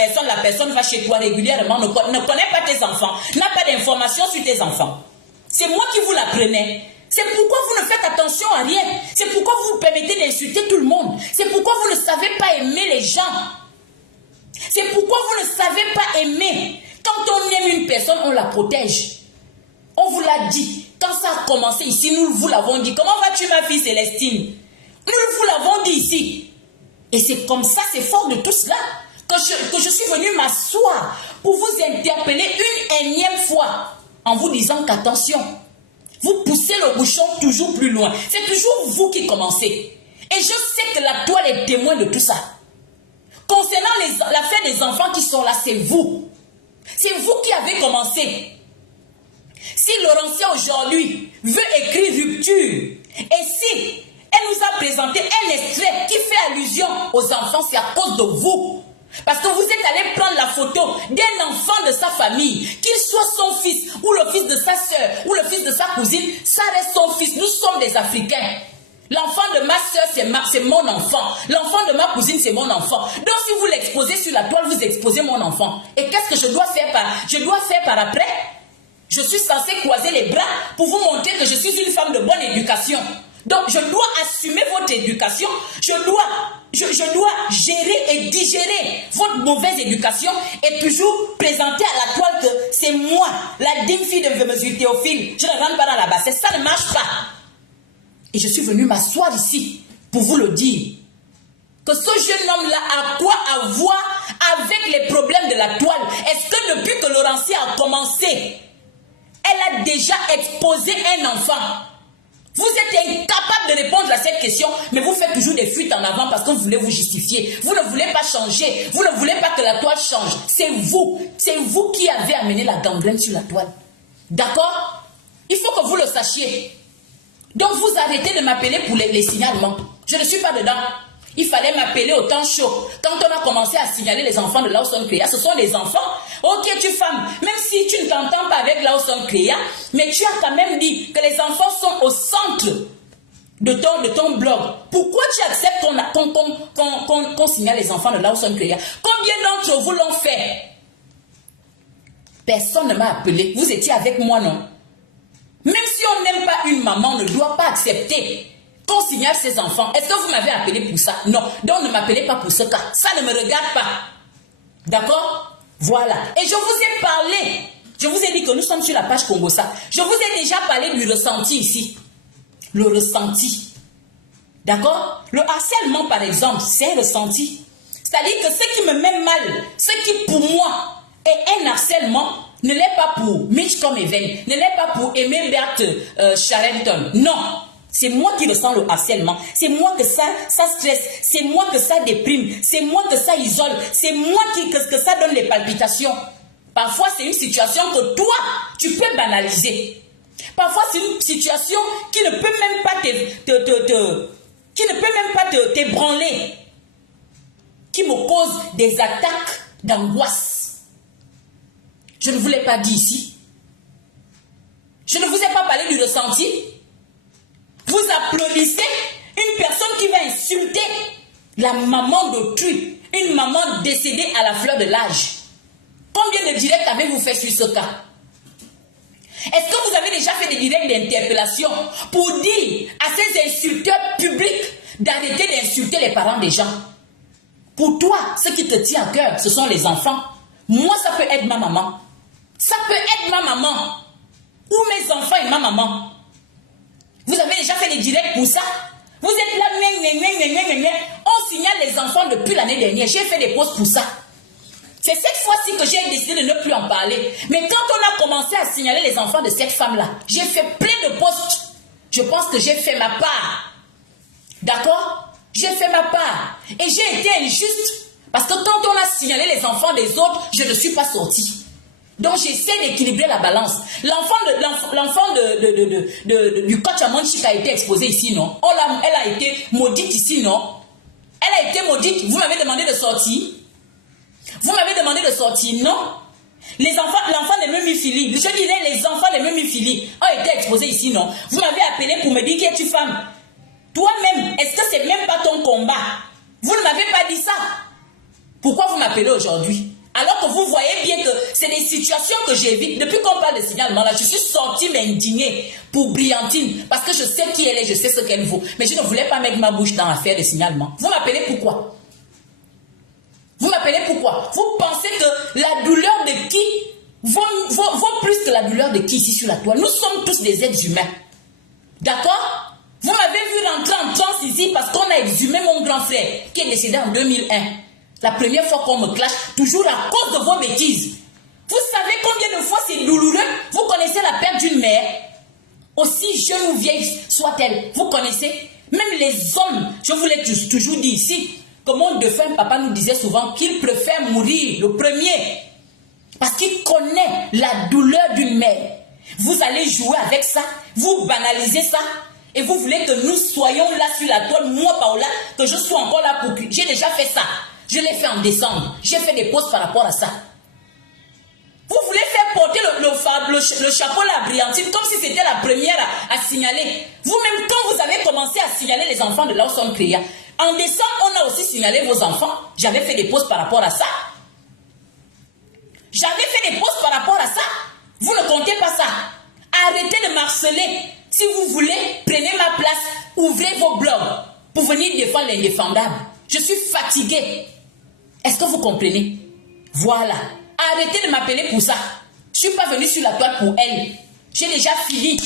personne va chez toi régulièrement, ne connaît pas tes enfants, n'a pas d'informations sur tes enfants. C'est moi qui vous l'apprenais. C'est pourquoi vous ne faites attention à rien. C'est pourquoi vous vous permettez d'insulter tout le monde. C'est pourquoi vous ne savez pas aimer les gens. C'est pourquoi vous ne savez pas aimer. Quand on aime une personne, on la protège. On vous l'a dit. Quand ça a commencé ici, nous vous l'avons dit. Comment vas-tu, ma fille Célestine? Nous vous l'avons dit ici. Et c'est comme ça, c'est fort de tout cela que je suis venue m'asseoir pour vous interpeller une énième fois en vous disant qu'attention, vous poussez le bouchon toujours plus loin. C'est toujours vous qui commencez. Et je sais que la toile est témoin de tout ça. Concernant l'affaire des enfants qui sont là, c'est vous. C'est vous qui avez commencé. Si Laurentia aujourd'hui veut écrire rupture, et si elle nous a présenté un extrait qui fait allusion aux enfants, c'est à cause de vous. Parce que vous êtes allé prendre la photo d'un enfant de sa famille, qu'il soit son fils, ou le fils de sa soeur, ou le fils de sa cousine, ça reste son fils. Nous sommes des Africains. L'enfant de ma soeur, c'est mon enfant. L'enfant de ma cousine, c'est mon enfant. Donc si vous l'exposez sur la toile, vous exposez mon enfant. Et qu'est-ce que je dois faire par après? Je suis censée croiser les bras pour vous montrer que je suis une femme de bonne éducation. Donc je dois assumer votre éducation. Je dois gérer et digérer votre mauvaise éducation et toujours présenter à la toile que c'est moi, la digne fille de M. Théophile. Je ne rentre pas dans la bassesse. Ça ne marche pas. Et je suis venue m'asseoir ici pour vous le dire. Que ce jeune homme-là a quoi à voir avec les problèmes de la toile? Est-ce que depuis que Laurentia a commencé, elle a déjà exposé un enfant? Vous êtes incapable de répondre à cette question, mais vous faites toujours des fuites en avant parce que vous voulez vous justifier. Vous ne voulez pas changer. Vous ne voulez pas que la toile change. C'est vous qui avez amené la gangrène sur la toile. D'accord? Il faut que vous le sachiez. Donc vous arrêtez de m'appeler pour les signalements. Je ne suis pas dedans. Il fallait m'appeler au temps chaud. Quand on a commencé à signaler les enfants de Lawson Crea, ce sont des enfants. Ok, tu femme, même si tu ne t'entends pas avec Lawson Crea, mais tu as quand même dit que les enfants sont au centre de ton blog. Pourquoi tu acceptes qu'on signale les enfants de Lawson Crea? Combien d'entre vous l'ont fait? Personne ne m'a appelé. Vous étiez avec moi, non? Même si on n'aime pas une maman, on ne doit pas accepter qu'on signale ses enfants. Est-ce que vous m'avez appelé pour ça? Non. Donc ne m'appelez pas pour ce cas. Ça ne me regarde pas. D'accord? Voilà. Et je vous ai parlé. Je vous ai dit que nous sommes sur la page Congosa. Je vous ai déjà parlé du ressenti ici. Le ressenti. D'accord? Le harcèlement, par exemple, c'est un ressenti. C'est-à-dire que ce qui me met mal, ce qui pour moi est un harcèlement, ne l'est pas pour Mitch Comeven, ne l'est pas pour Aimé Berthe Charrington. Non. C'est moi qui ressens le harcèlement. C'est moi que ça stresse. C'est moi que ça déprime. C'est moi que ça isole. C'est moi que ça donne les palpitations. Parfois, c'est une situation que toi, tu peux banaliser. Parfois, c'est une situation qui ne peut même pas t'ébranler. Qui me cause des attaques d'angoisse. Je ne vous l'ai pas dit ici. Je ne vous ai pas parlé du ressenti. Vous applaudissez une personne qui va insulter la maman d'autrui, une maman décédée à la fleur de l'âge. Combien de directs avez-vous fait sur ce cas? Est-ce que vous avez déjà fait des directs d'interpellation pour dire à ces insulteurs publics d'arrêter d'insulter les parents des gens? Pour toi, ce qui te tient à cœur, ce sont les enfants. Moi, ça peut être ma maman. Ça peut être ma maman. Où mes enfants et ma maman? Vous avez déjà fait les directs pour ça? Vous êtes là, on signale les enfants depuis l'année dernière. J'ai fait des posts pour ça. C'est cette fois-ci que j'ai décidé de ne plus en parler. Mais quand on a commencé à signaler les enfants de cette femme-là, j'ai fait plein de posts. Je pense que j'ai fait ma part. D'accord? J'ai fait ma part. Et j'ai été injuste. Parce que quand on a signalé les enfants des autres, je ne suis pas sortie. Donc j'essaie d'équilibrer la balance. L'enfant du coach Amonchik a été exposé ici, non? Elle a été maudite ici, non? Elle a été maudite. Vous m'avez demandé de sortir? Vous m'avez demandé de sortir, non? Les enfants, l'enfant de Memifili, je disais les enfants de Memifili ont été exposés ici, non? Vous m'avez appelé pour me dire que tu es femme. Toi-même, est-ce que c'est même pas ton combat? Vous ne m'avez pas dit ça. Pourquoi vous m'appelez aujourd'hui? Alors que vous voyez bien que c'est des situations que j'évite. Depuis qu'on parle de signalement, là, je suis sortie m'indigner pour Briantine. Parce que je sais qui elle est, je sais ce qu'elle vaut. Mais je ne voulais pas mettre ma bouche dans l'affaire de signalement. Vous m'appelez pourquoi? Vous m'appelez pourquoi? Vous pensez que la douleur de qui vaut plus que la douleur de qui ici sur la toile? Nous sommes tous des êtres humains. D'accord? Vous m'avez vu rentrer en transe ici parce qu'on a exhumé mon grand frère qui est décédé en 2001. La première fois qu'on me clash, toujours à cause de vos bêtises. Vous savez combien de fois c'est douloureux? Vous connaissez la perte d'une mère? Aussi jeune ou vieille soit-elle, vous connaissez? Même les hommes, je vous l'ai toujours dit ici, que mon défunt papa nous disait souvent qu'il préfère mourir le premier. Parce qu'il connaît la douleur d'une mère. Vous allez jouer avec ça, vous banalisez ça, et vous voulez que nous soyons là sur la toile, moi Paola, que je sois encore là pour... J'ai déjà fait ça. Je l'ai fait en décembre. J'ai fait des posts par rapport à ça. Vous voulez faire porter le chapeau là à Briantine comme si c'était la première à signaler. Vous-même, quand vous avez commencé à signaler les enfants de Lawson Créa, en décembre, on a aussi signalé vos enfants. J'avais fait des posts par rapport à ça. J'avais fait des posts par rapport à ça. Vous ne comptez pas ça. Arrêtez de m'harceler. Si vous voulez, prenez ma place. Ouvrez vos blogs pour venir défendre l'indéfendable. Je suis fatiguée. Est-ce que vous comprenez? Voilà. Arrêtez de m'appeler pour ça. Je ne suis pas venue sur la toile pour elle. J'ai déjà fini.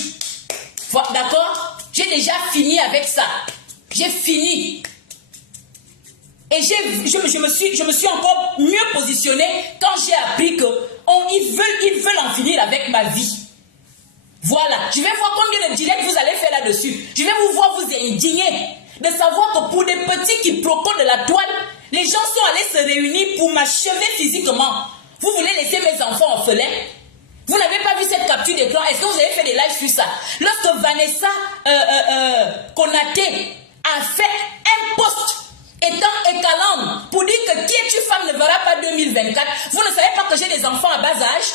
D'accord? J'ai déjà fini avec ça. J'ai fini. Et je me suis encore mieux positionnée quand j'ai appris qu'ils veulent en finir avec ma vie. Voilà. Je vais voir combien de directs vous allez faire là-dessus. Je vais vous voir vous indigner de savoir que pour des petits quiproquos de la toile, les gens sont allés se réunir pour m'achever physiquement. Vous voulez laisser mes enfants orphelins? Vous n'avez pas vu cette capture d'écran? Est-ce que vous avez fait des lives sur ça? Lorsque Vanessa Konaté a fait un post étant écalant pour dire que qui es-tu femme ne verra pas 2024, vous ne savez pas que j'ai des enfants à bas âge?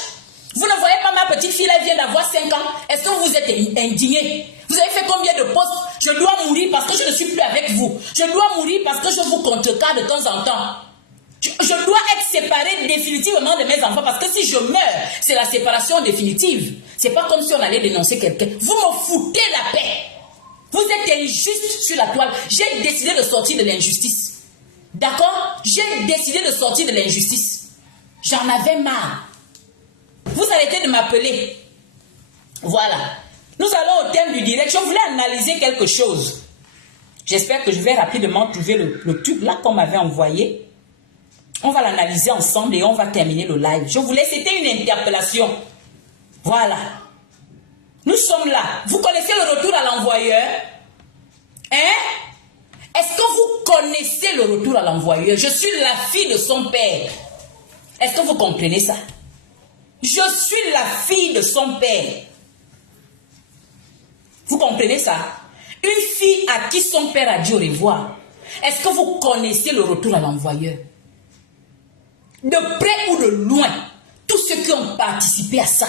Vous ne voyez pas ma petite fille, elle vient d'avoir 5 ans. Est-ce que vous êtes indigné? Vous avez fait combien de posts? Je dois mourir parce que je ne suis plus avec vous. Je dois mourir parce que je vous contrecarre de temps en temps. Je dois être séparée définitivement de mes enfants parce que si je meurs, c'est la séparation définitive. C'est pas comme si on allait dénoncer quelqu'un. Vous me foutez la paix. Vous êtes injuste sur la toile. J'ai décidé de sortir de l'injustice. D'accord? J'ai décidé de sortir de l'injustice. J'en avais marre. Vous arrêtez de m'appeler. Voilà. Nous allons au thème du direct. Je voulais analyser quelque chose. J'espère que je vais rapidement trouver le truc là qu'on m'avait envoyé. On va l'analyser ensemble et on va terminer le live. Je voulais, c'était une interpellation. Voilà. Nous sommes là. Vous connaissez le retour à l'envoyeur? Hein? Est-ce que vous connaissez le retour à l'envoyeur? Je suis la fille de son père. Est-ce que vous comprenez ça? Je suis la fille de son père. Vous comprenez ça? Une fille à qui son père a dit au revoir. Est-ce que vous connaissez le retour à l'envoyeur? De près ou de loin, tous ceux qui ont participé à ça,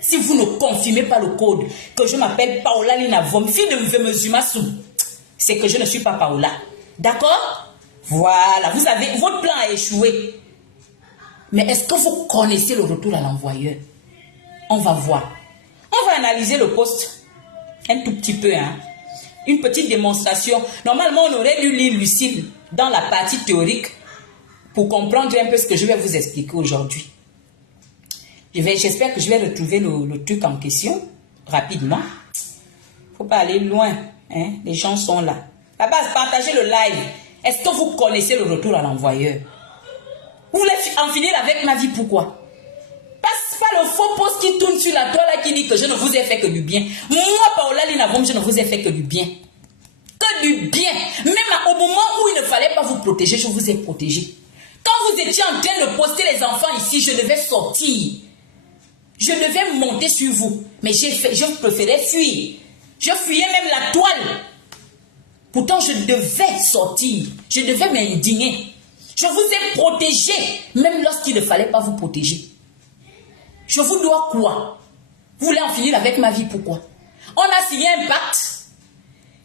si vous ne confirmez pas le code, que je m'appelle Paola Lina Vom, fille de Mvemezumasu, c'est que je ne suis pas Paola. D'accord? Voilà, vous avez, votre plan a échoué. Mais est-ce que vous connaissez le retour à l'envoyeur? On va voir. On va analyser le post un tout petit peu. Hein? Une petite démonstration. Normalement, on aurait dû lire Lucide dans la partie théorique pour comprendre un peu ce que je vais vous expliquer aujourd'hui. J'espère que je vais retrouver le truc en question rapidement. Faut pas aller loin. Hein? Les gens sont là. La base, partagez le live. Est-ce que vous connaissez le retour à l'envoyeur? Vous voulez en finir avec ma vie, pourquoi? Pas le faux post qui tourne sur la toile là qui dit que je ne vous ai fait que du bien. Moi, Paola Linabom, je ne vous ai fait que du bien. Que du bien. Même au moment où il ne fallait pas vous protéger, je vous ai protégé. Quand vous étiez en train de poster les enfants ici, je devais sortir. Je devais monter sur vous. Mais je préférais fuir. Je fuyais même la toile. Pourtant, je devais sortir. Je devais m'indigner. Je vous ai protégé, même lorsqu'il ne fallait pas vous protéger. Je vous dois quoi? Vous voulez en finir avec ma vie, pourquoi? On a signé un pacte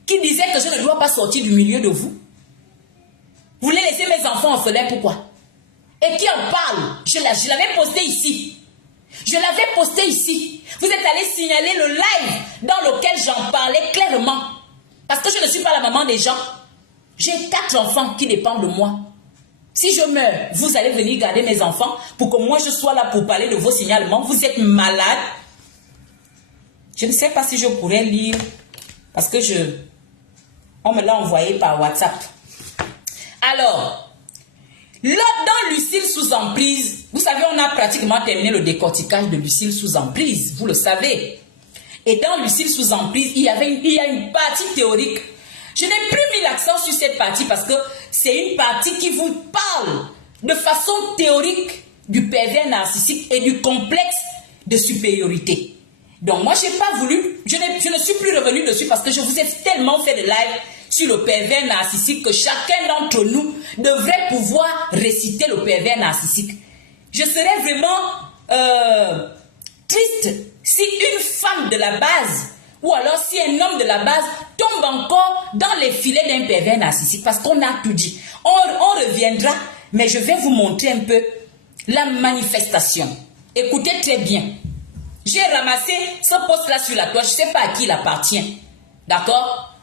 qui disait que je ne dois pas sortir du milieu de vous. Vous voulez laisser mes enfants orphelins, pourquoi? Et qui en parle? Je l'avais posté ici. Je l'avais posté ici. Vous êtes allé signaler le live dans lequel j'en parlais clairement. Parce que je ne suis pas la maman des gens. J'ai 4 enfants qui dépendent de moi. Si je meurs, vous allez venir garder mes enfants pour que moi je sois là pour parler de vos signalements. Vous êtes malade. Je ne sais pas si je pourrais lire parce que on me l'a envoyé par WhatsApp. Alors, là dans Lucille sous emprise, vous savez, on a pratiquement terminé le décortiquage de Lucille sous emprise, vous le savez. Et dans Lucille sous emprise, il y a une partie théorique. Je n'ai plus mis l'accent sur cette partie parce que c'est une partie qui vous parle de façon théorique du pervers narcissique et du complexe de supériorité. Donc moi, je n'ai pas voulu, je ne suis plus revenu dessus parce que je vous ai tellement fait de live sur le pervers narcissique que chacun d'entre nous devrait pouvoir réciter le pervers narcissique. Je serais vraiment triste si une femme de la base ou alors si un homme de la base tombe encore dans les filets d'un pervers narcissique parce qu'on a tout dit. On reviendra, mais je vais vous montrer un peu la manifestation. Écoutez très bien. J'ai ramassé ce post-là sur la toile, je ne sais pas à qui il appartient. D'accord?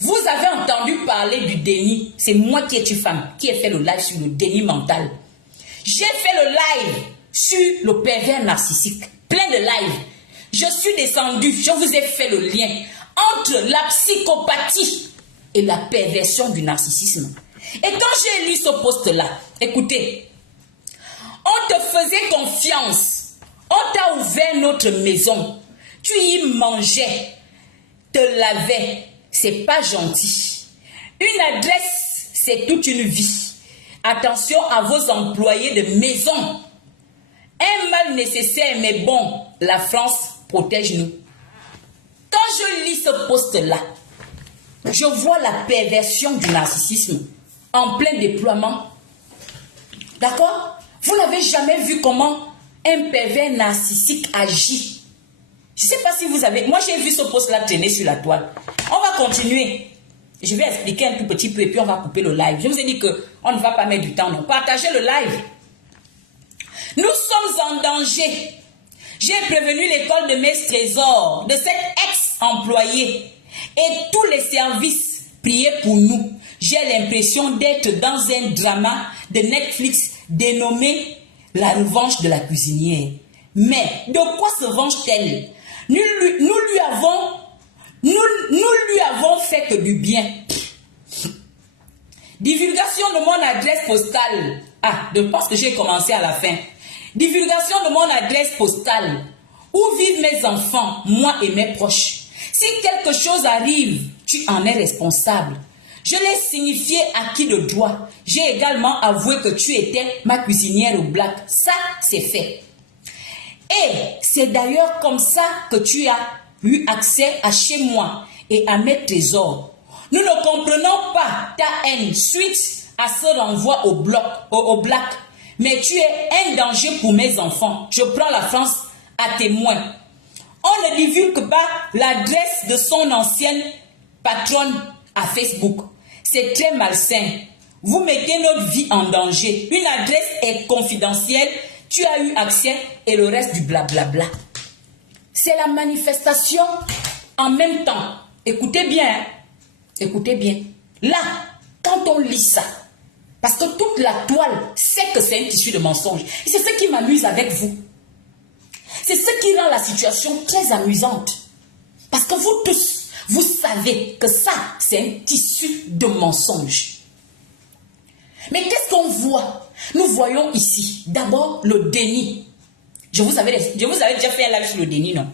Vous avez entendu parler du déni. C'est moi qui est une femme qui ai fait le live sur le déni mental. J'ai fait le live sur le pervers narcissique. Plein de lives. Je suis descendue, je vous ai fait le lien entre la psychopathie et la perversion du narcissisme. Et quand j'ai lu ce post-là, écoutez, on te faisait confiance, on t'a ouvert notre maison, tu y mangeais, te lavais, c'est pas gentil. Une adresse, c'est toute une vie. Attention à vos employés de maison. Un mal nécessaire, mais bon, la France protège-nous. Quand je lis ce post-là, je vois la perversion du narcissisme en plein déploiement. D'accord? Vous n'avez jamais vu comment un pervers narcissique agit. Je ne sais pas si vous avez... Moi, j'ai vu ce post-là traîner sur la toile. On va continuer. Je vais expliquer un tout petit peu et puis on va couper le live. Je vous ai dit qu'on ne va pas mettre du temps, non. Partagez le live. Nous sommes en danger. J'ai prévenu l'école de Mess Trésor, de cet ex-employé. Et tous les services priaient pour nous. J'ai l'impression d'être dans un drama de Netflix dénommé La revanche de la cuisinière. Mais de quoi se venge-t-elle? Nous lui avons fait que du bien. Divulgation de mon adresse postale. Ah, je pense que j'ai commencé à la fin. Divulgation de mon adresse postale. Où vivent mes enfants, moi et mes proches. Si quelque chose arrive, tu en es responsable. Je l'ai signifié à qui de droit. J'ai également avoué que tu étais ma cuisinière au black. Ça, c'est fait. Et c'est d'ailleurs comme ça que tu as eu accès à chez moi et à mes trésors. Nous ne comprenons pas ta haine suite à ce renvoi au black. Mais tu es un danger pour mes enfants. Je prends la France à témoin. On ne divulgue pas l'adresse de son ancienne patronne à Facebook. C'est très malsain. Vous mettez notre vie en danger. Une adresse est confidentielle. Tu as eu accès et le reste du blablabla. C'est la manifestation en même temps. Écoutez bien. Hein? Écoutez bien. Là, quand on lit ça, parce que toute la toile sait que c'est un tissu de mensonge. Et c'est ce qui m'amuse avec vous. c'est ce qui rend la situation très amusante. Parce que vous tous, vous savez que ça, c'est un tissu de mensonges. Mais qu'est-ce qu'on voit? Nous voyons ici, d'abord, le déni. Je vous avais déjà fait un live sur le déni, non?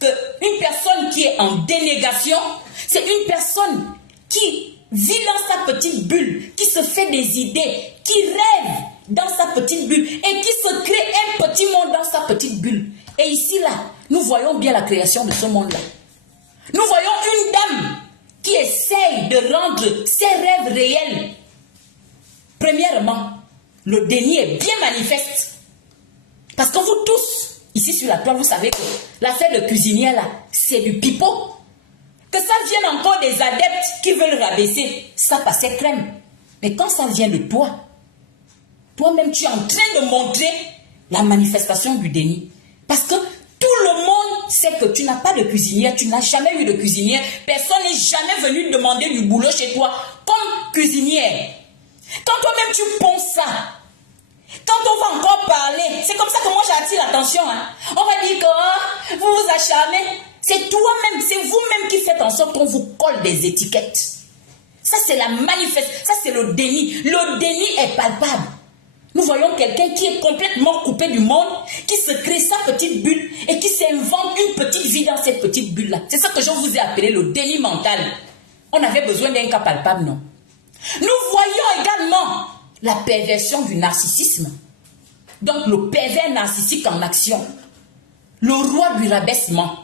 Qu'une personne qui est en dénégation, c'est une personne qui vit dans sa petite bulle, qui se fait des idées, qui rêve dans sa petite bulle et qui se crée un petit monde dans sa petite bulle. Et ici, là, nous voyons bien la création de ce monde-là. Nous voyons une dame qui essaye de rendre ses rêves réels. Premièrement, le déni est bien manifeste. Parce que vous tous, ici sur la toile, vous savez que l'affaire de cuisinière là, c'est du pipeau. Que ça vienne encore des adeptes qui veulent rabaisser, ça passait crème. Mais quand ça vient de toi, toi-même tu es en train de montrer la manifestation du déni. Parce que tout le monde sait que tu n'as pas de cuisinière, tu n'as jamais eu de cuisinière. Personne n'est jamais venu demander du boulot chez toi comme cuisinière. Quand toi-même tu penses ça, quand on va encore parler, c'est comme ça que moi j'attire l'attention. Hein. On va dire que vous vous acharnez. C'est toi-même, c'est vous-même qui faites en sorte qu'on vous colle des étiquettes. Ça c'est la manifestation, ça c'est le déni. Le déni est palpable. Nous voyons quelqu'un qui est complètement coupé du monde, qui se crée sa petite bulle et qui s'invente une petite vie dans cette petite bulle-là. C'est ça que je vous ai appelé le déni mental. On avait besoin d'un cas palpable, non? Nous voyons également la perversion du narcissisme. Donc le pervers narcissique en action. Le roi du rabaissement.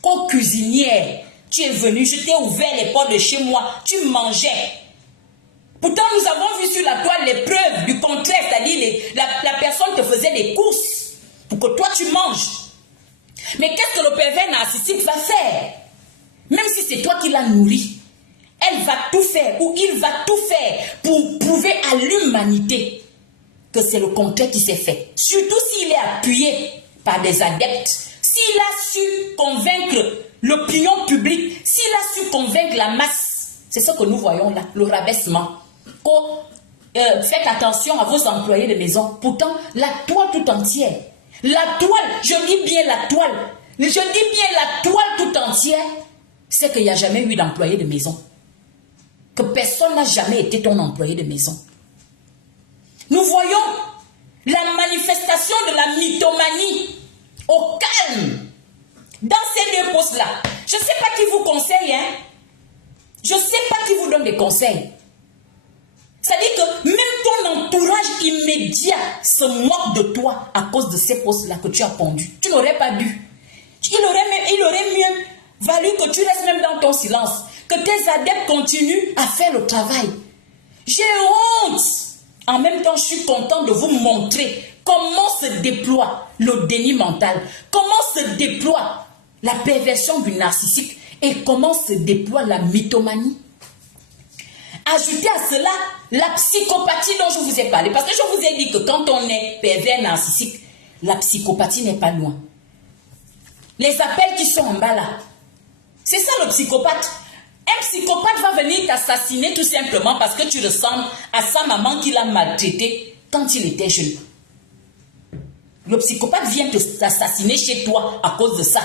Comme cuisinière, tu es venu, je t'ai ouvert les portes de chez moi, tu mangeais. Pourtant, nous avons vu sur la toile les preuves du contraire, c'est-à-dire la personne te faisait des courses pour que toi tu manges. Mais qu'est-ce que le pervers narcissique va faire? Même si c'est toi qui l'as nourri, elle va tout faire ou il va tout faire pour prouver à l'humanité que c'est le contraire qui s'est fait. Surtout s'il est appuyé par des adeptes. S'il a su convaincre l'opinion publique, s'il a su convaincre la masse, c'est ce que nous voyons là, le rabaissement. Faites attention à vos employés de maison. Pourtant, la toile tout entière, la toile, je dis bien la toile, je dis bien la toile tout entière, c'est qu'il n'y a jamais eu d'employé de maison. Que personne n'a jamais été ton employé de maison. Nous voyons la manifestation de la mythomanie au calme dans ces deux postes-là. Je ne sais pas qui vous conseille, hein. Je ne sais pas qui vous donne des conseils. C'est-à-dire que même ton entourage immédiat se moque de toi à cause de ces postes-là que tu as pondus. Tu n'aurais pas dû. Il aurait mieux valu que tu restes même dans ton silence. Que tes adeptes continuent à faire le travail. J'ai honte. En même temps, je suis content de vous montrer comment se déploie le déni mental, comment se déploie la perversion du narcissique et comment se déploie la mythomanie. Ajoutez à cela la psychopathie dont je vous ai parlé. Parce que je vous ai dit que quand on est pervers narcissique, la psychopathie n'est pas loin. Les appels qui sont en bas là, c'est ça le psychopathe. Un psychopathe va venir t'assassiner tout simplement parce que tu ressembles à sa maman qui l'a maltraité quand il était jeune. Le psychopathe vient t'assassiner chez toi à cause de ça.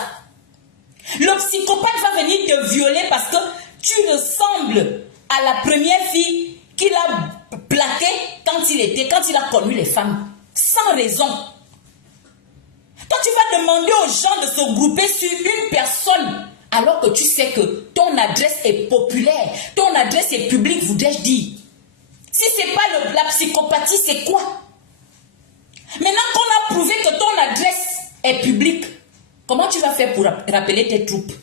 Le psychopathe va venir te violer parce que tu ressembles à la première fille qu'il a plaquée quand il a connu les femmes. Sans raison. Toi, tu vas demander aux gens de se grouper sur une personne alors que tu sais que ton adresse est populaire, ton adresse est publique, voudrais-je dire. Si ce n'est pas la psychopathie, c'est quoi? Maintenant qu'on a prouvé que ton adresse est publique, comment tu vas faire pour rappeler tes troupes?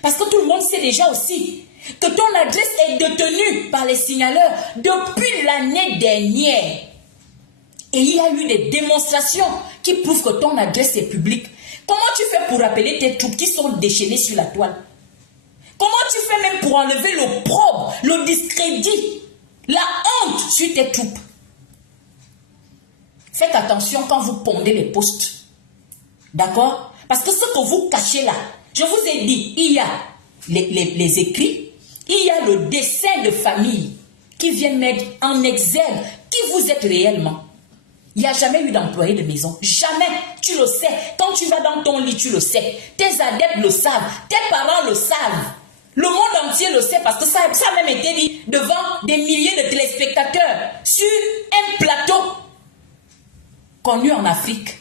Parce que tout le monde sait déjà aussi que ton adresse est détenue par les signaleurs depuis l'année dernière. Et il y a eu des démonstrations qui prouvent que ton adresse est publique. Comment tu fais pour rappeler tes troupes qui sont déchaînées sur la toile? Comment tu fais même pour enlever l'opprobre, le discrédit, la honte sur tes troupes? Faites attention quand vous pondez les posts. D'accord? Parce que ce que vous cachez là, je vous ai dit, il y a les écrits, il y a le dessin de famille qui vient mettre en exergue qui vous êtes réellement. Il n'y a jamais eu d'employé de maison. Jamais. Tu le sais. Quand tu vas dans ton lit, tu le sais. Tes adeptes le savent. Tes parents le savent. Le monde entier le sait parce que ça a même été dit devant des milliers de téléspectateurs sur un plateau connu en Afrique.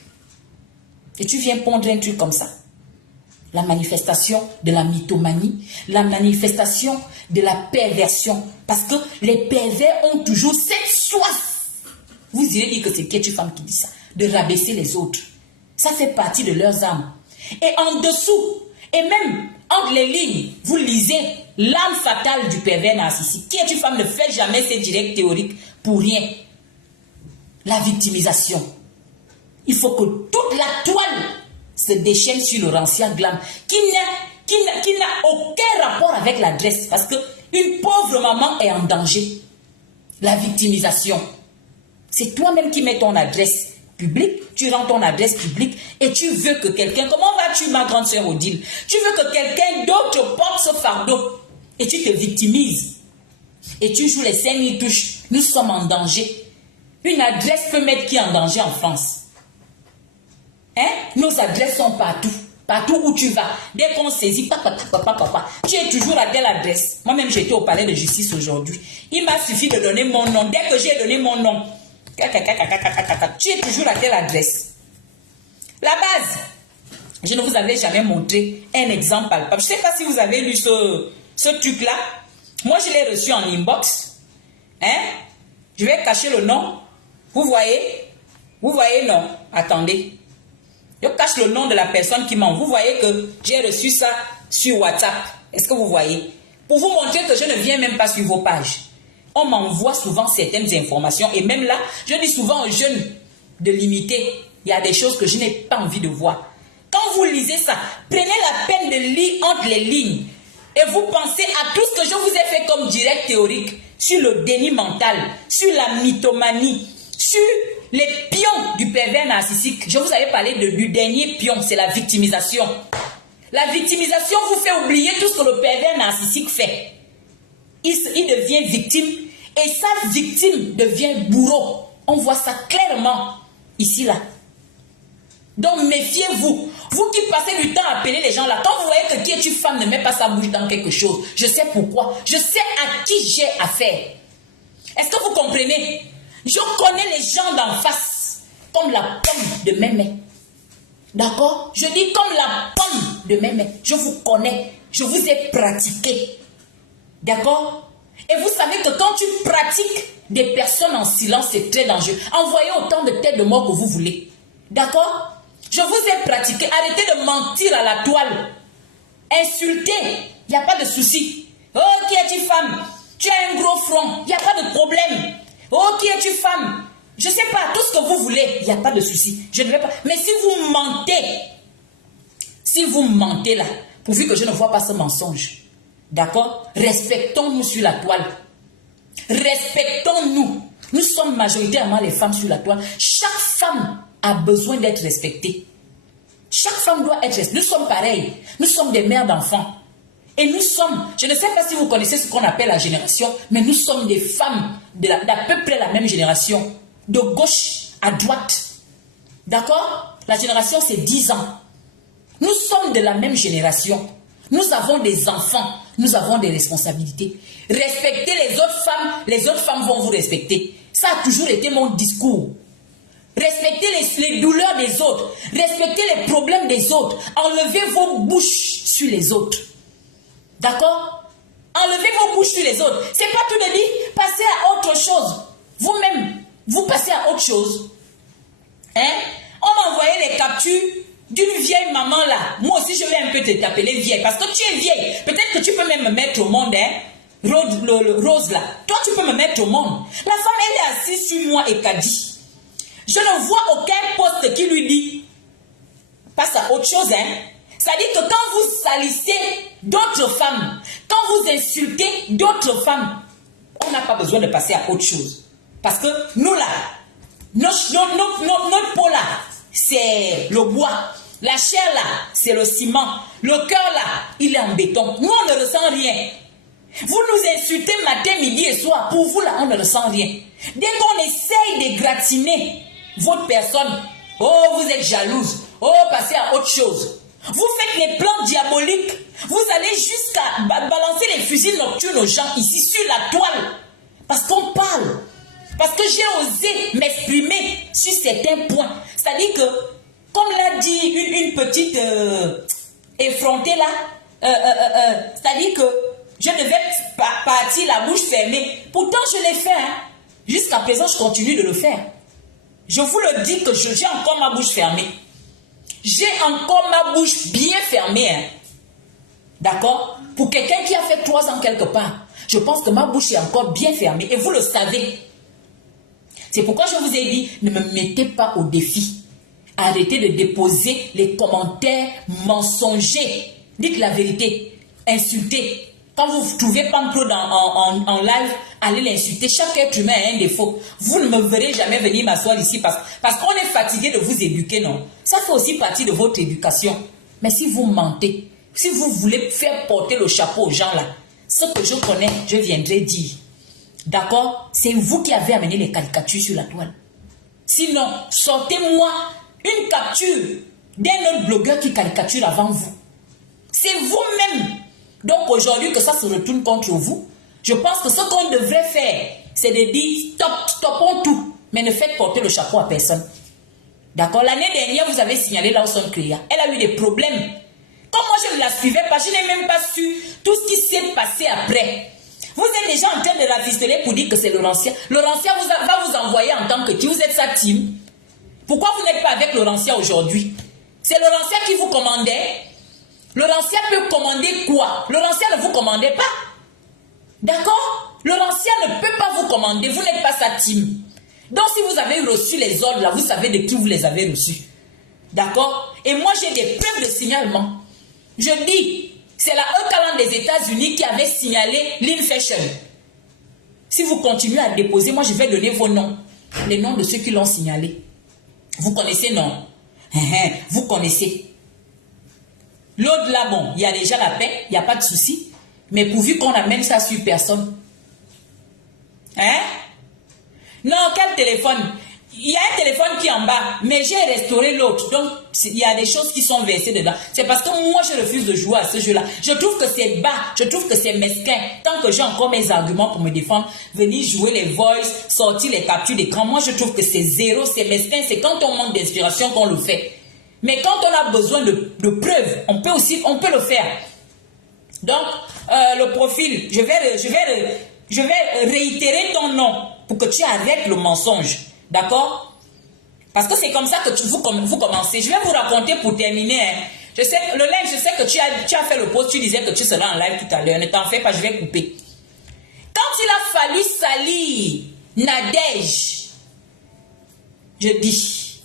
Et tu viens pondre un truc comme ça. La manifestation de la mythomanie, la manifestation de la perversion. Parce que les pervers ont toujours cette soif. Vous irez dire que c'est Kétu Femme qui dit ça. De rabaisser les autres. Ça fait partie de leurs âmes. Et en dessous, et même entre les lignes, vous lisez l'âme fatale du pervers narcissique. Kétu Femme ne fait jamais ses directs théoriques pour rien. La victimisation. Il faut que toute la toile se déchaîne sur le rancien glam qui n'a aucun rapport avec l'adresse parce qu'une pauvre maman est en danger. La victimisation. C'est toi-même qui mets ton adresse publique, tu rends ton adresse publique et tu veux que quelqu'un... Comment vas-tu, ma grande sœur Odile? Tu veux que quelqu'un d'autre porte ce fardeau et tu te victimises. Et tu joues les 5000 touches. Nous sommes en danger. Une adresse peut mettre qui en danger en France? Hein? Nos adresses sont partout. Partout où tu vas. Dès qu'on saisit, papa, tu es toujours à telle adresse. Moi-même, j'étais au palais de justice aujourd'hui. Il m'a suffi de donner mon nom. Dès que j'ai donné mon nom, tu es toujours à telle adresse. La base, je ne vous avais jamais montré un exemple palpable. Je ne sais pas si vous avez lu ce truc-là. Moi, je l'ai reçu en inbox. Hein? Je vais cacher le nom. Vous voyez? Vous voyez, non? Attendez. Je cache le nom de la personne qui m'envoie. Vous voyez que j'ai reçu ça sur WhatsApp. Est-ce que vous voyez? Pour vous montrer que je ne viens même pas sur vos pages. On m'envoie souvent certaines informations. Et même là, je dis souvent aux jeunes de limiter. Il y a des choses que je n'ai pas envie de voir. Quand vous lisez ça, prenez la peine de lire entre les lignes. Et vous pensez à tout ce que je vous ai fait comme direct théorique. Sur le déni mental, sur la mythomanie, sur les pions du pervers narcissique. Je vous avais parlé du dernier pion, c'est la victimisation. La victimisation vous fait oublier tout ce que le pervers narcissique fait. Il devient victime et sa victime devient bourreau. On voit ça clairement ici, là. Donc méfiez-vous. Vous qui passez du temps à appeler les gens là, quand vous voyez que qui est une femme ne met pas sa bouche dans quelque chose, je sais pourquoi. Je sais à qui j'ai affaire. Est-ce que vous comprenez? Je connais les gens d'en face comme la pomme de mes mains. D'accord? Je dis comme la pomme de mes mains. Je vous connais. Je vous ai pratiqué. D'accord? Et vous savez que quand tu pratiques des personnes en silence, c'est très dangereux. Envoyez autant de têtes de mort que vous voulez. D'accord? Je vous ai pratiqué. Arrêtez de mentir à la toile. Insultez. Il n'y a pas de souci. Oh, qui es-tu femme? Tu as un gros front. Il n'y a pas de problème. Oh, qui es-tu femme? Je ne sais pas, tout ce que vous voulez, il n'y a pas de souci. Je ne vais pas. Mais si vous mentez là, pourvu que je ne vois pas ce mensonge, d'accord? Respectons-nous sur la toile. Respectons-nous. Nous sommes majoritairement les femmes sur la toile. Chaque femme a besoin d'être respectée. Chaque femme doit être respectée. Nous sommes pareils. Nous sommes des mères d'enfants. Et nous sommes, je ne sais pas si vous connaissez ce qu'on appelle la génération, mais nous sommes des femmes d'à peu près la même génération, de gauche à droite. D'accord? La génération, c'est 10 ans. Nous sommes de la même génération. Nous avons des enfants, nous avons des responsabilités. Respectez les autres femmes vont vous respecter. Ça a toujours été mon discours. Respectez les douleurs des autres. Respectez les problèmes des autres. Enlevez vos bouches sur les autres. D'accord? Enlevez vos bouches sur les autres. C'est pas tout de dire, passez à autre chose. Vous-même, vous passez à autre chose. Hein? On m'a envoyé les captures d'une vieille maman là. Moi aussi, je vais un peu t'appeler vieille. Parce que tu es vieille. Peut-être que tu peux même me mettre au monde, hein? Rose là. Toi, tu peux me mettre au monde. La femme, elle est assise sur moi et qu'a dit. Je ne vois aucun poste qui lui dit passe à autre chose, hein? C'est-à-dire que quand vous salissez d'autres femmes, quand vous insultez d'autres femmes, on n'a pas besoin de passer à autre chose. Parce que nous là, notre peau là, c'est le bois. La chair là, c'est le ciment. Le cœur là, il est en béton. Nous, on ne ressent rien. Vous nous insultez matin, midi et soir. Pour vous là, on ne ressent rien. Dès qu'on essaye de gratiner votre personne. Oh, vous êtes jalouse. Oh, passez à autre chose. Vous faites les plans diaboliques. Vous allez jusqu'à balancer les fusils nocturnes aux gens ici sur la toile. Parce qu'on parle. Parce que j'ai osé m'exprimer sur certains points. C'est-à-dire que, comme l'a dit une petite effrontée là, c'est-à-dire que je devais partir la bouche fermée. Pourtant, je l'ai fait. Hein. Jusqu'à présent, je continue de le faire. Je vous le dis que j'ai encore ma bouche fermée. J'ai encore ma bouche bien fermée. Hein. D'accord? Pour quelqu'un qui a fait 3 ans quelque part, je pense que ma bouche est encore bien fermée. Et vous le savez. C'est pourquoi je vous ai dit, ne me mettez pas au défi. Arrêtez de déposer les commentaires mensongers. Dites la vérité. Insultez. Quand vous trouvez Pampro en live, allez l'insulter. Chaque être humain a un défaut. Vous ne me verrez jamais venir m'asseoir ici parce qu'on est fatigué de vous éduquer, non? Ça fait aussi partie de votre éducation. Mais si vous mentez, si vous voulez faire porter le chapeau aux gens là, ce que je connais, je viendrai dire. D'accord? C'est vous qui avez amené les caricatures sur la toile. Sinon, sortez-moi une capture d'un autre blogueur qui caricature avant vous. C'est vous-même. Donc aujourd'hui que ça se retourne contre vous, je pense que ce qu'on devrait faire, c'est de dire stop, stoppons tout, mais ne faites porter le chapeau à personne. D'accord? L'année dernière, vous avez signalé Lawson Cléa. Elle a eu des problèmes. Comme moi, je ne la suivais pas, je n'ai même pas su tout ce qui s'est passé après. Vous êtes déjà en train de rafistoler pour dire que c'est Laurentia. Laurentia va vous envoyer en tant que qui? Vous êtes sa team. Pourquoi vous n'êtes pas avec Laurentia aujourd'hui? C'est Laurentia qui vous commandait. Laurentia peut commander quoi? Laurentia ne vous commandait pas. D'accord? Laurentia ne peut pas vous commander. Vous n'êtes pas sa team. Donc si vous avez reçu les ordres là, vous savez de qui vous les avez reçus. D'accord? Et moi j'ai des preuves de signalement. Je dis, c'est la E-Caland des États-Unis qui avait signalé Lean Fashion. Si vous continuez à déposer, moi je vais donner vos noms. Les noms de ceux qui l'ont signalé. Vous connaissez, non? Vous connaissez. L'autre là, bon, il y a déjà la paix, il n'y a pas de souci. Mais pourvu qu'on amène ça sur personne. Hein? Non, quel téléphone? Il y a un téléphone qui est en bas, mais j'ai restauré l'autre. Donc, il y a des choses qui sont versées dedans. C'est parce que moi, je refuse de jouer à ce jeu-là. Je trouve que c'est bas, je trouve que c'est mesquin. Tant que j'ai encore mes arguments pour me défendre, venir jouer les voice, sortir les captures d'écran, moi, je trouve que c'est zéro, c'est mesquin. C'est quand on manque d'inspiration qu'on le fait. Mais quand on a besoin de preuves, on peut le faire. Donc, le profil, je vais réitérer ton nom pour que tu arrêtes le mensonge. D'accord? Parce que c'est comme ça que vous commencez. Je vais vous raconter pour terminer. Hein. Je sais que le live, je sais que tu as fait le post, tu disais que tu seras en live tout à l'heure. Ne t'en fais pas, je vais couper. Quand il a fallu salir Nadège, je dis,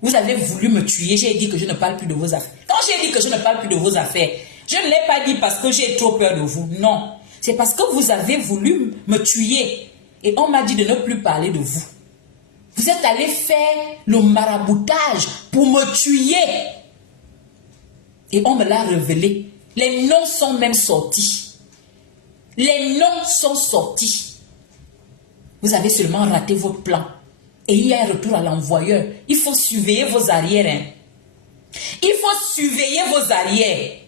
vous avez voulu me tuer, j'ai dit que je ne parle plus de vos affaires. Quand j'ai dit que je ne parle plus de vos affaires, je ne l'ai pas dit parce que j'ai trop peur de vous. Non. C'est parce que vous avez voulu me tuer. Et on m'a dit de ne plus parler de vous. Vous êtes allé faire le maraboutage pour me tuer. Et on me l'a révélé. Les noms sont même sortis. Les noms sont sortis. Vous avez seulement raté votre plan. Et il y a un retour à l'envoyeur. Il faut surveiller vos arrières. Hein. Il faut surveiller vos arrières.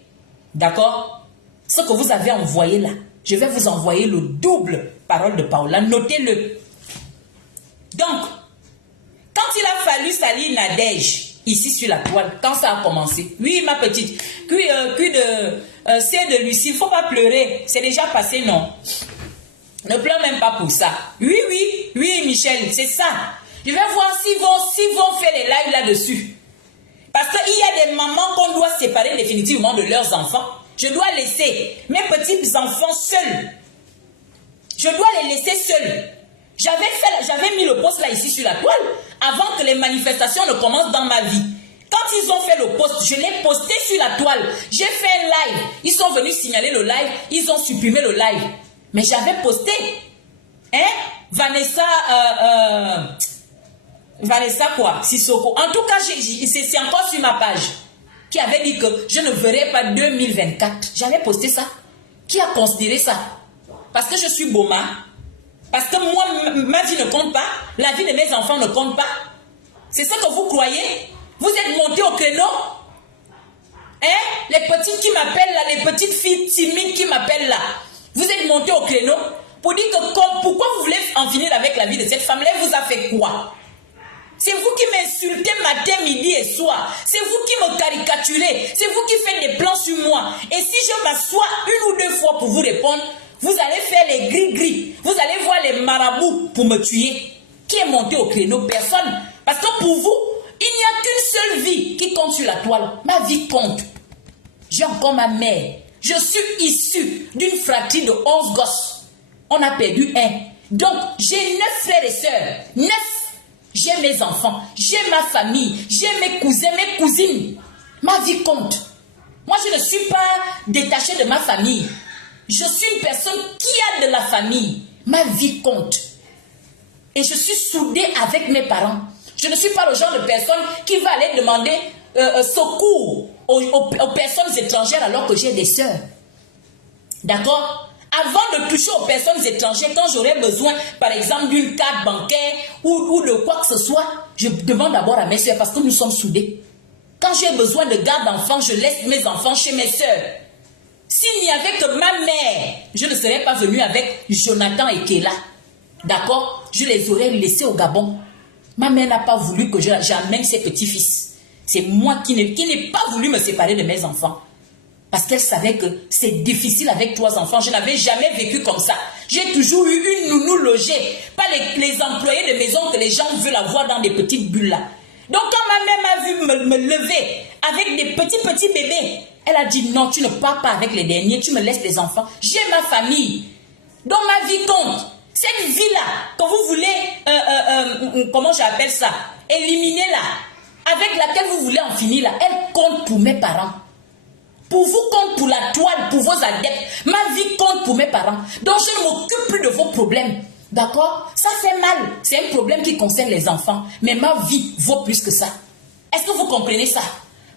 D'accord? Ce que vous avez envoyé là, je vais vous envoyer le double. Parole de Paola. Notez-le. Donc, quand il a fallu salir Nadège, ici sur la toile, quand ça a commencé, oui, ma petite, c'est de Lucie, il ne faut pas pleurer, c'est déjà passé, non? Ne pleure même pas pour ça. Oui, Michel, c'est ça. Je vais voir s'ils vont faire les lives là-dessus. Parce qu'il y a des mamans qu'on doit séparer définitivement de leurs enfants. Je dois laisser mes petits enfants seuls. Je dois les laisser seuls. J'avais mis le post là ici sur la toile avant que les manifestations ne commencent dans ma vie. Quand ils ont fait le post, je l'ai posté sur la toile. J'ai fait un live. Ils sont venus signaler le live. Ils ont supprimé le live. Mais j'avais posté. Hein? Vanessa quoi? Sissoko. En tout cas, c'est encore sur ma page. Qui avait dit que je ne verrai pas 2024. J'avais posté ça. Qui a considéré ça? Parce que je suis Boma. Parce que moi, ma vie ne compte pas. La vie de mes enfants ne compte pas. C'est ce que vous croyez? Vous êtes monté au créneau? Hein? Les petites qui m'appellent là, les petites filles timides qui m'appellent là. Vous êtes monté au créneau pour dire que pourquoi vous voulez en finir avec la vie de cette femme-là? Elle vous a fait quoi? C'est vous qui m'insultez matin, midi et soir. C'est vous qui me caricaturez. C'est vous qui faites des plans sur moi. Et si je m'assois une ou deux fois pour vous répondre, vous allez faire les gris-gris. Vous allez voir les marabouts pour me tuer. Qui est monté au créneau? Personne. Parce que pour vous, il n'y a qu'une seule vie qui compte sur la toile. Ma vie compte. J'ai encore ma mère. Je suis issue d'une fratrie de 11 gosses. On a perdu un. Donc, j'ai 9 frères et sœurs. 9. J'ai mes enfants. J'ai ma famille. J'ai mes cousins, mes cousines. Ma vie compte. Moi, je ne suis pas détachée de ma famille. Je suis une personne qui a de la famille. Ma vie compte. Et je suis soudée avec mes parents. Je ne suis pas le genre de personne qui va aller demander secours aux personnes étrangères alors que j'ai des sœurs. D'accord? Avant de toucher aux personnes étrangères, quand j'aurai besoin, par exemple, d'une carte bancaire ou de quoi que ce soit, je demande d'abord à mes sœurs parce que nous sommes soudés. Quand j'ai besoin de garde d'enfants, je laisse mes enfants chez mes sœurs. S'il n'y avait que ma mère, je ne serais pas venue avec Jonathan et Kéla. D'accord? Je les aurais laissés au Gabon. Ma mère n'a pas voulu que j'amène ses petits-fils. C'est moi qui n'ai pas voulu me séparer de mes enfants. Parce qu'elle savait que c'est difficile avec 3 enfants. Je n'avais jamais vécu comme ça. J'ai toujours eu une nounou logée. Pas les employés de maison que les gens veulent avoir dans des petites bulles là. Donc quand ma mère m'a vu me lever avec des petits bébés, elle a dit non, tu ne pars pas avec les derniers, tu me laisses les enfants. J'ai ma famille. Donc ma vie compte. Cette vie-là, que vous voulez, comment j'appelle ça, éliminer là, avec laquelle vous voulez en finir là, elle compte pour mes parents. Pour vous compte pour la toile, pour vos adeptes. Ma vie compte pour mes parents. Donc je ne m'occupe plus de vos problèmes. D'accord? Ça fait mal. C'est un problème qui concerne les enfants. Mais ma vie vaut plus que ça. Est-ce que vous comprenez ça?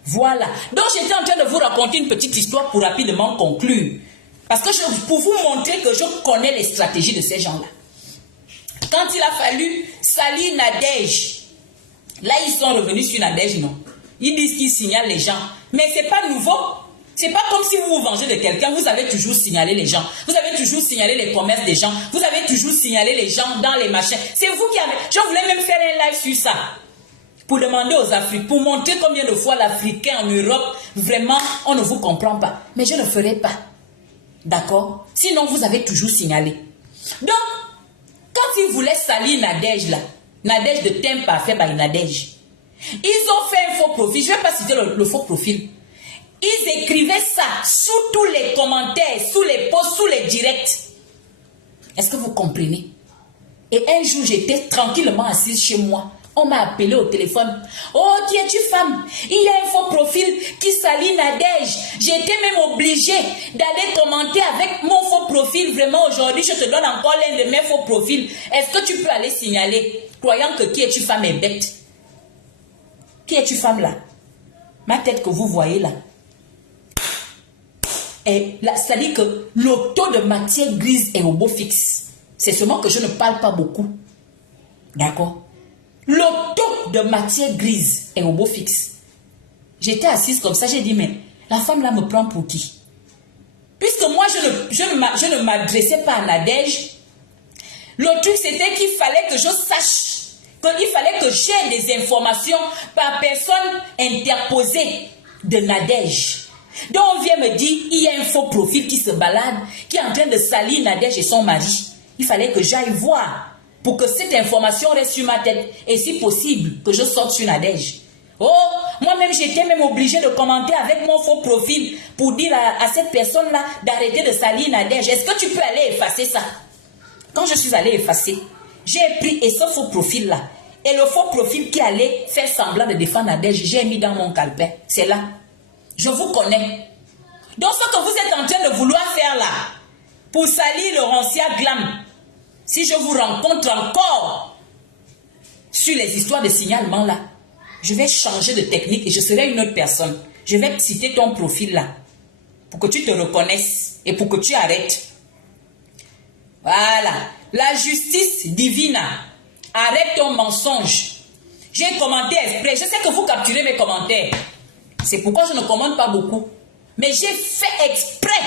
Voilà. Donc j'étais en train de vous raconter une petite histoire pour rapidement conclure. Parce que pour vous montrer que je connais les stratégies de ces gens-là. Quand il a fallu salir Nadège, là ils sont revenus sur Nadège, non? Ils disent qu'ils signalent les gens. Mais ce n'est pas nouveau. C'est pas comme si vous vous vengez de quelqu'un, vous avez toujours signalé les gens. Vous avez toujours signalé les commerces des gens. Vous avez toujours signalé les gens dans les machins. C'est vous qui avez... Je voulais même faire un live sur ça. Pour demander aux Africains, pour montrer combien de fois l'Africain en Europe, vraiment, on ne vous comprend pas. Mais je ne ferai pas. D'accord? Sinon, vous avez toujours signalé. Donc, quand ils voulaient salir Nadège là, Nadège de thème parfait by Nadège, ils ont fait un faux profil. Je ne vais pas citer le faux profil. Ils écrivaient ça sous tous les commentaires, sous les posts, sous les directs. Est-ce que vous comprenez? Et un jour, j'étais tranquillement assise chez moi. On m'a appelé au téléphone. Oh, qui es-tu femme? Il y a un faux profil qui salit Nadège. J'ai été même obligée d'aller commenter avec mon faux profil. Vraiment, aujourd'hui, je te donne encore l'un de mes faux profils. Est-ce que tu peux aller signaler, croyant que qui es-tu femme est bête? Qui es-tu femme là? Ma tête que vous voyez là. C'est-à-dire que le taux de matière grise est au beau fixe. C'est seulement que je ne parle pas beaucoup. D'accord? Le taux de matière grise est au beau fixe. J'étais assise comme ça, j'ai dit, mais la femme là me prend pour qui? Puisque moi, je ne m'adressais pas à Nadège, le truc c'était qu'il fallait que je sache, qu'il fallait que j'ai des informations par personne interposée de Nadège. Donc on vient me dire, il y a un faux profil qui se balade, qui est en train de salir Nadège et son mari. Il fallait que j'aille voir pour que cette information reste sur ma tête. Et si possible, que je sorte sur Nadège. Oh, moi-même j'étais même obligée de commenter avec mon faux profil pour dire à cette personne-là d'arrêter de salir Nadège. Est-ce que tu peux aller effacer ça? Quand je suis allée effacer, j'ai pris et ce faux profil-là. Et le faux profil qui allait faire semblant de défendre Nadège, j'ai mis dans mon calepin. C'est là. Je vous connais. Donc ce que vous êtes en train de vouloir faire là, pour salir le Laurentien Glam, si je vous rencontre encore sur les histoires de signalement là, je vais changer de technique et je serai une autre personne. Je vais citer ton profil là, pour que tu te reconnaisses et pour que tu arrêtes. Voilà. La justice divine, arrête ton mensonge. J'ai commenté exprès. Je sais que vous capturez mes commentaires. C'est pourquoi je ne commente pas beaucoup. Mais j'ai fait exprès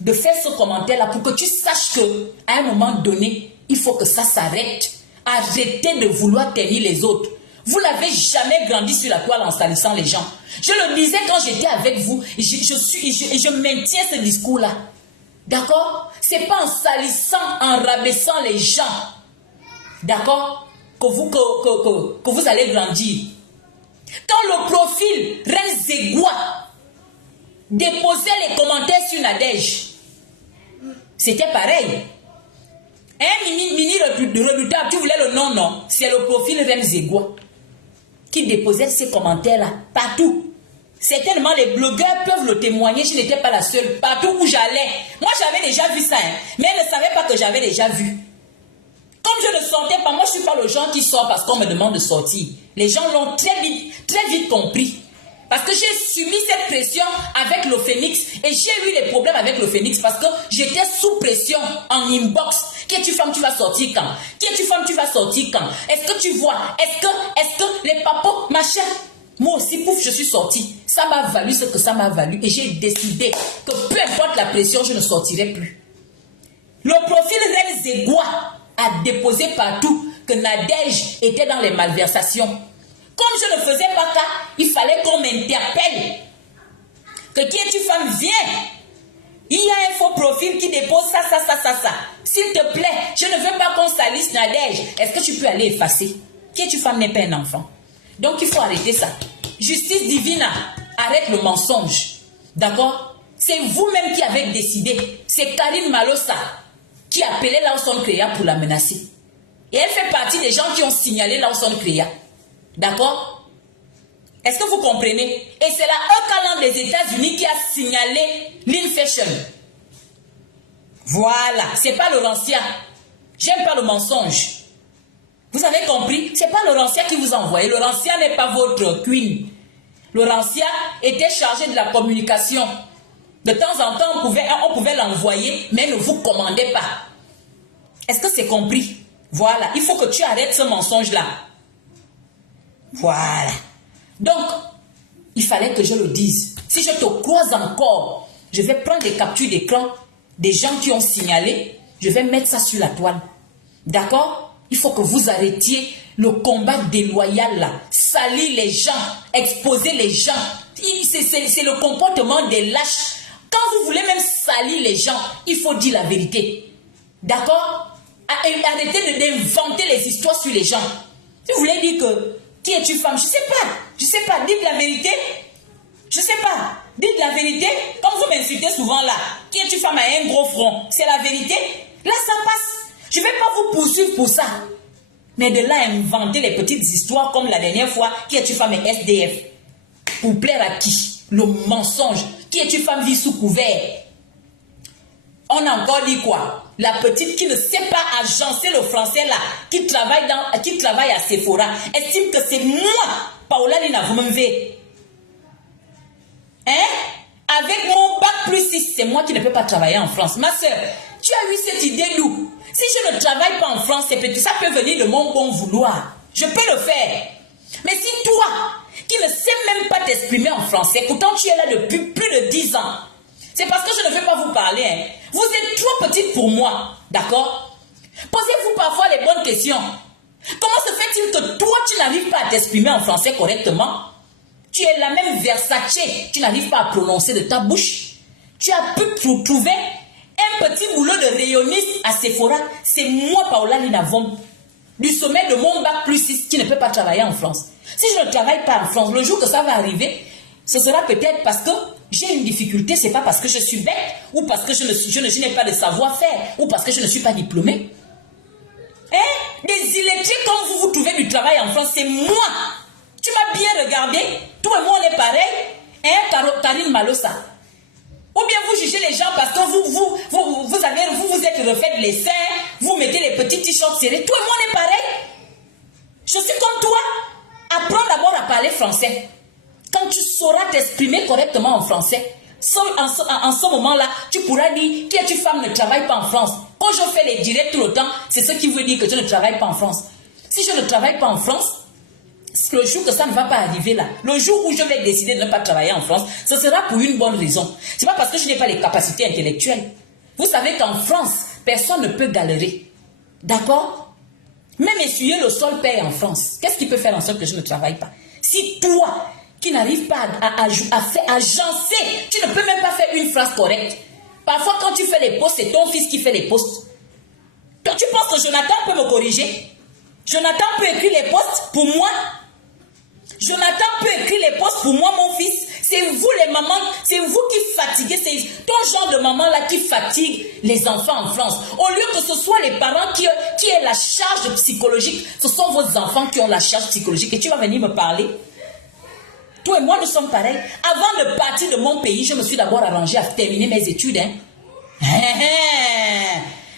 de faire ce commentaire-là pour que tu saches qu'à un moment donné, il faut que ça s'arrête. Arrêtez de vouloir tenir les autres. Vous n'avez jamais grandi sur la toile en salissant les gens. Je le disais quand j'étais avec vous. Je maintiens ce discours-là. D'accord? C'est pas en salissant, en rabaissant les gens. D'accord? Que vous allez grandir. Quand le profil Renzegua déposait les commentaires sur Nadège, c'était pareil. Un mini redoutable, tu voulais le nom, non? C'est le profil Renzegua qui déposait ces commentaires-là partout. Certainement, les blogueurs peuvent le témoigner, je n'étais pas la seule. Partout où j'allais, moi j'avais déjà vu ça, hein, mais elle ne savait pas que j'avais déjà vu. Comme je ne sortais pas, moi je ne suis pas le genre qui sort parce qu'on me demande de sortir. Les gens l'ont très vite compris. Parce que j'ai subi cette pression avec le Phoenix et j'ai eu les problèmes avec le Phoenix parce que j'étais sous pression en inbox. Qui es-tu femme, tu vas sortir quand? Qui es-tu femme, tu vas sortir quand? Est-ce que tu vois? Est-ce que les papos, machin? Moi aussi, pouf, je suis sortie. Ça m'a valu ce que ça m'a valu et j'ai décidé que peu importe la pression, je ne sortirai plus. Le profil Renzegua a déposé partout que Nadège était dans les malversations. Comme je ne faisais pas cas, il fallait qu'on m'interpelle. Que qui es-tu femme, viens. Il y a un faux profil qui dépose ça. S'il te plaît, je ne veux pas qu'on salisse Nadège. Est-ce que tu peux aller effacer? Qui es-tu femme n'est pas un enfant. Donc il faut arrêter ça. Justice divina, arrête le mensonge. D'accord? C'est vous-même qui avez décidé. C'est Karine Malossa qui appelait Lawson Créa pour la menacer. Et elle fait partie des gens qui ont signalé Lawson Créa. D'accord? Est-ce que vous comprenez? Et c'est la Eucalan des États-Unis qui a signalé l'Infashion. Voilà, c'est pas Laurentia. J'aime pas le mensonge. Vous avez compris? C'est pas Laurentia qui vous a envoyé. Laurentia n'est pas votre queen. Laurentia était chargée de la communication. De temps en temps, on pouvait l'envoyer, mais ne vous commandez pas. Est-ce que c'est compris? Voilà, il faut que tu arrêtes ce mensonge-là. Voilà. Donc, il fallait que je le dise. Si je te croise encore, je vais prendre des captures d'écran des gens qui ont signalé. Je vais mettre ça sur la toile. D'accord? Il faut que vous arrêtiez le combat déloyal là. Salir les gens, exposer les gens. C'est le comportement des lâches. Quand vous voulez même salir les gens, il faut dire la vérité. D'accord? Arrêtez d'inventer les histoires sur les gens. Si vous voulez dire que qui es-tu femme? Je sais pas, dites la vérité. Je sais pas, dites la vérité. Comme vous m'insultez souvent là, qui es-tu femme a un gros front? C'est la vérité. Là ça passe. Je ne vais pas vous poursuivre pour ça. Mais de là inventer les petites histoires comme la dernière fois, qui es-tu femme et SDF? Pour plaire à qui? Le mensonge. Qui es-tu femme vit sous couvert? On a encore dit quoi? La petite qui ne sait pas agencer le français là, qui travaille à Sephora, estime que c'est moi, Paola Lina, vous me verrez. Hein? Avec mon bac plus 6, c'est moi qui ne peux pas travailler en France. Ma soeur, tu as eu cette idée d'où? Si je ne travaille pas en France, ça peut venir de mon bon vouloir. Je peux le faire. Mais si toi, qui ne sais même pas t'exprimer en français, pourtant tu es là depuis plus de 10 ans, c'est parce que je ne veux pas vous parler. Hein. Vous êtes trop petite pour moi. D'accord? Posez-vous parfois les bonnes questions. Comment se fait-il que toi, tu n'arrives pas à t'exprimer en français correctement? Tu es la même Versace. Tu n'arrives pas à prononcer de ta bouche. Tu as pu trouver un petit boulot de rayonniste à Sephora. C'est moi, Paola Linavon, du sommet de mon bac plus 6, qui ne peut pas travailler en France. Si je ne travaille pas en France, le jour que ça va arriver, ce sera peut-être parce que j'ai une difficulté, c'est pas parce que je suis bête, ou parce que je n'ai pas de savoir-faire, ou parce que je ne suis pas diplômée. Hein? Des illettrés, quand vous trouvez du travail en France, c'est moi. Tu m'as bien regardé. Toi et moi, on est pareil. Hein, Karine Malossa? Ou bien vous jugez les gens parce que vous êtes refait les seins, vous mettez les petits t-shirts serrés. Toi et moi, on est pareil. Je suis comme toi. Apprends d'abord à parler français. Quand tu sauras t'exprimer correctement en français, en ce moment-là, tu pourras dire qui es-tu femme ne travaille pas en France. Quand je fais les directs tout le temps, c'est ce qui veut dire que je ne travaille pas en France. Si je ne travaille pas en France, le jour que ça ne va pas arriver là, le jour où je vais décider de ne pas travailler en France, ce sera pour une bonne raison. Ce n'est pas parce que je n'ai pas les capacités intellectuelles. Vous savez qu'en France, personne ne peut galérer. D'accord? Même essuyer le sol paye en France. Qu'est-ce qui peut faire en sorte que je ne travaille pas? Si toi, qui n'arrives pas à agencer, tu ne peux même pas faire une phrase correcte. Parfois, quand tu fais les posts, c'est ton fils qui fait les posts. Toi, tu penses que Jonathan peut me corriger? Jonathan peut écrire les posts pour moi? Jonathan peut écrire les posts pour moi, mon fils? C'est vous les mamans, c'est vous qui fatiguez, c'est ton genre de maman là qui fatigue les enfants en France. Au lieu que ce soit les parents qui aient la charge psychologique, ce sont vos enfants qui ont la charge psychologique. Et tu vas venir me parler? Toi et moi, nous sommes pareils. Avant de partir de mon pays, je me suis d'abord arrangée à terminer mes études.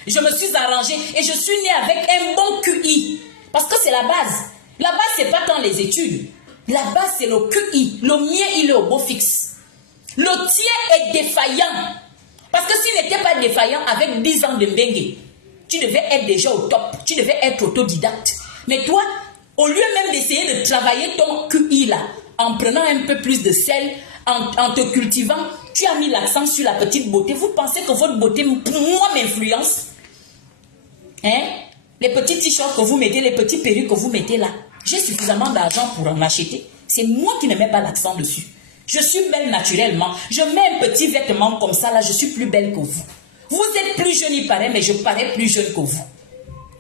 Je me suis arrangée et je suis née avec un bon QI. Parce que c'est la base. La base, c'est pas tant les études. La base, c'est le QI. Le mien, il est au beau fixe. Le tien est défaillant. Parce que s'il n'était pas défaillant avec 10 ans de Mbengue, tu devais être déjà au top. Tu devais être autodidacte. Mais toi, au lieu même d'essayer de travailler ton QI là, en prenant un peu plus de sel, en te cultivant, tu as mis l'accent sur la petite beauté. Vous pensez que votre beauté, pour moi, m'influence? Les petits t-shirts que vous mettez, les petits perruques que vous mettez là, j'ai suffisamment d'argent pour en acheter. C'est moi qui ne mets pas l'accent dessus. Je suis belle naturellement. Je mets un petit vêtement comme ça là, je suis plus belle que vous. Vous êtes plus jeune, il paraît, mais je parais plus jeune que vous.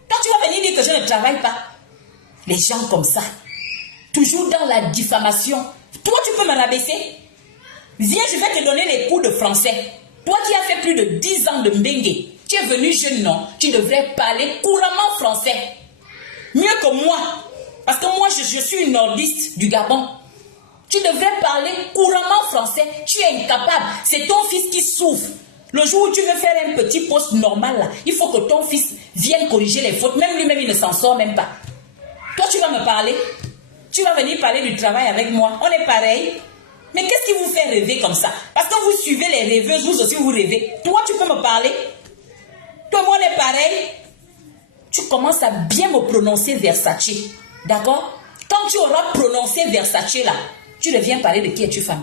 Quand tu vas venir dire que je ne travaille pas, les gens comme ça, toujours dans la diffamation, toi tu peux me rabaisser? Viens, je vais te donner les cours de français. Toi qui as fait plus de 10 ans de Mbengue, tu es venu jeune, non? Tu devrais parler couramment français. Mieux que moi. Parce que moi, je suis une nordiste du Gabon. Tu devrais parler couramment français. Tu es incapable. C'est ton fils qui souffre. Le jour où tu veux faire un petit poste normal, là, il faut que ton fils vienne corriger les fautes. Même lui-même, il ne s'en sort même pas. Toi, tu vas me parler. Tu vas venir parler du travail avec moi. On est pareil. Mais qu'est-ce qui vous fait rêver comme ça? Parce que vous suivez les rêveuses, vous aussi vous rêvez. Toi, tu peux me parler? Toi, moi, on est pareil. Tu commences à bien me prononcer Versace. D'accord? Quand tu auras prononcé Versace là, tu reviens parler de qui es-tu femme.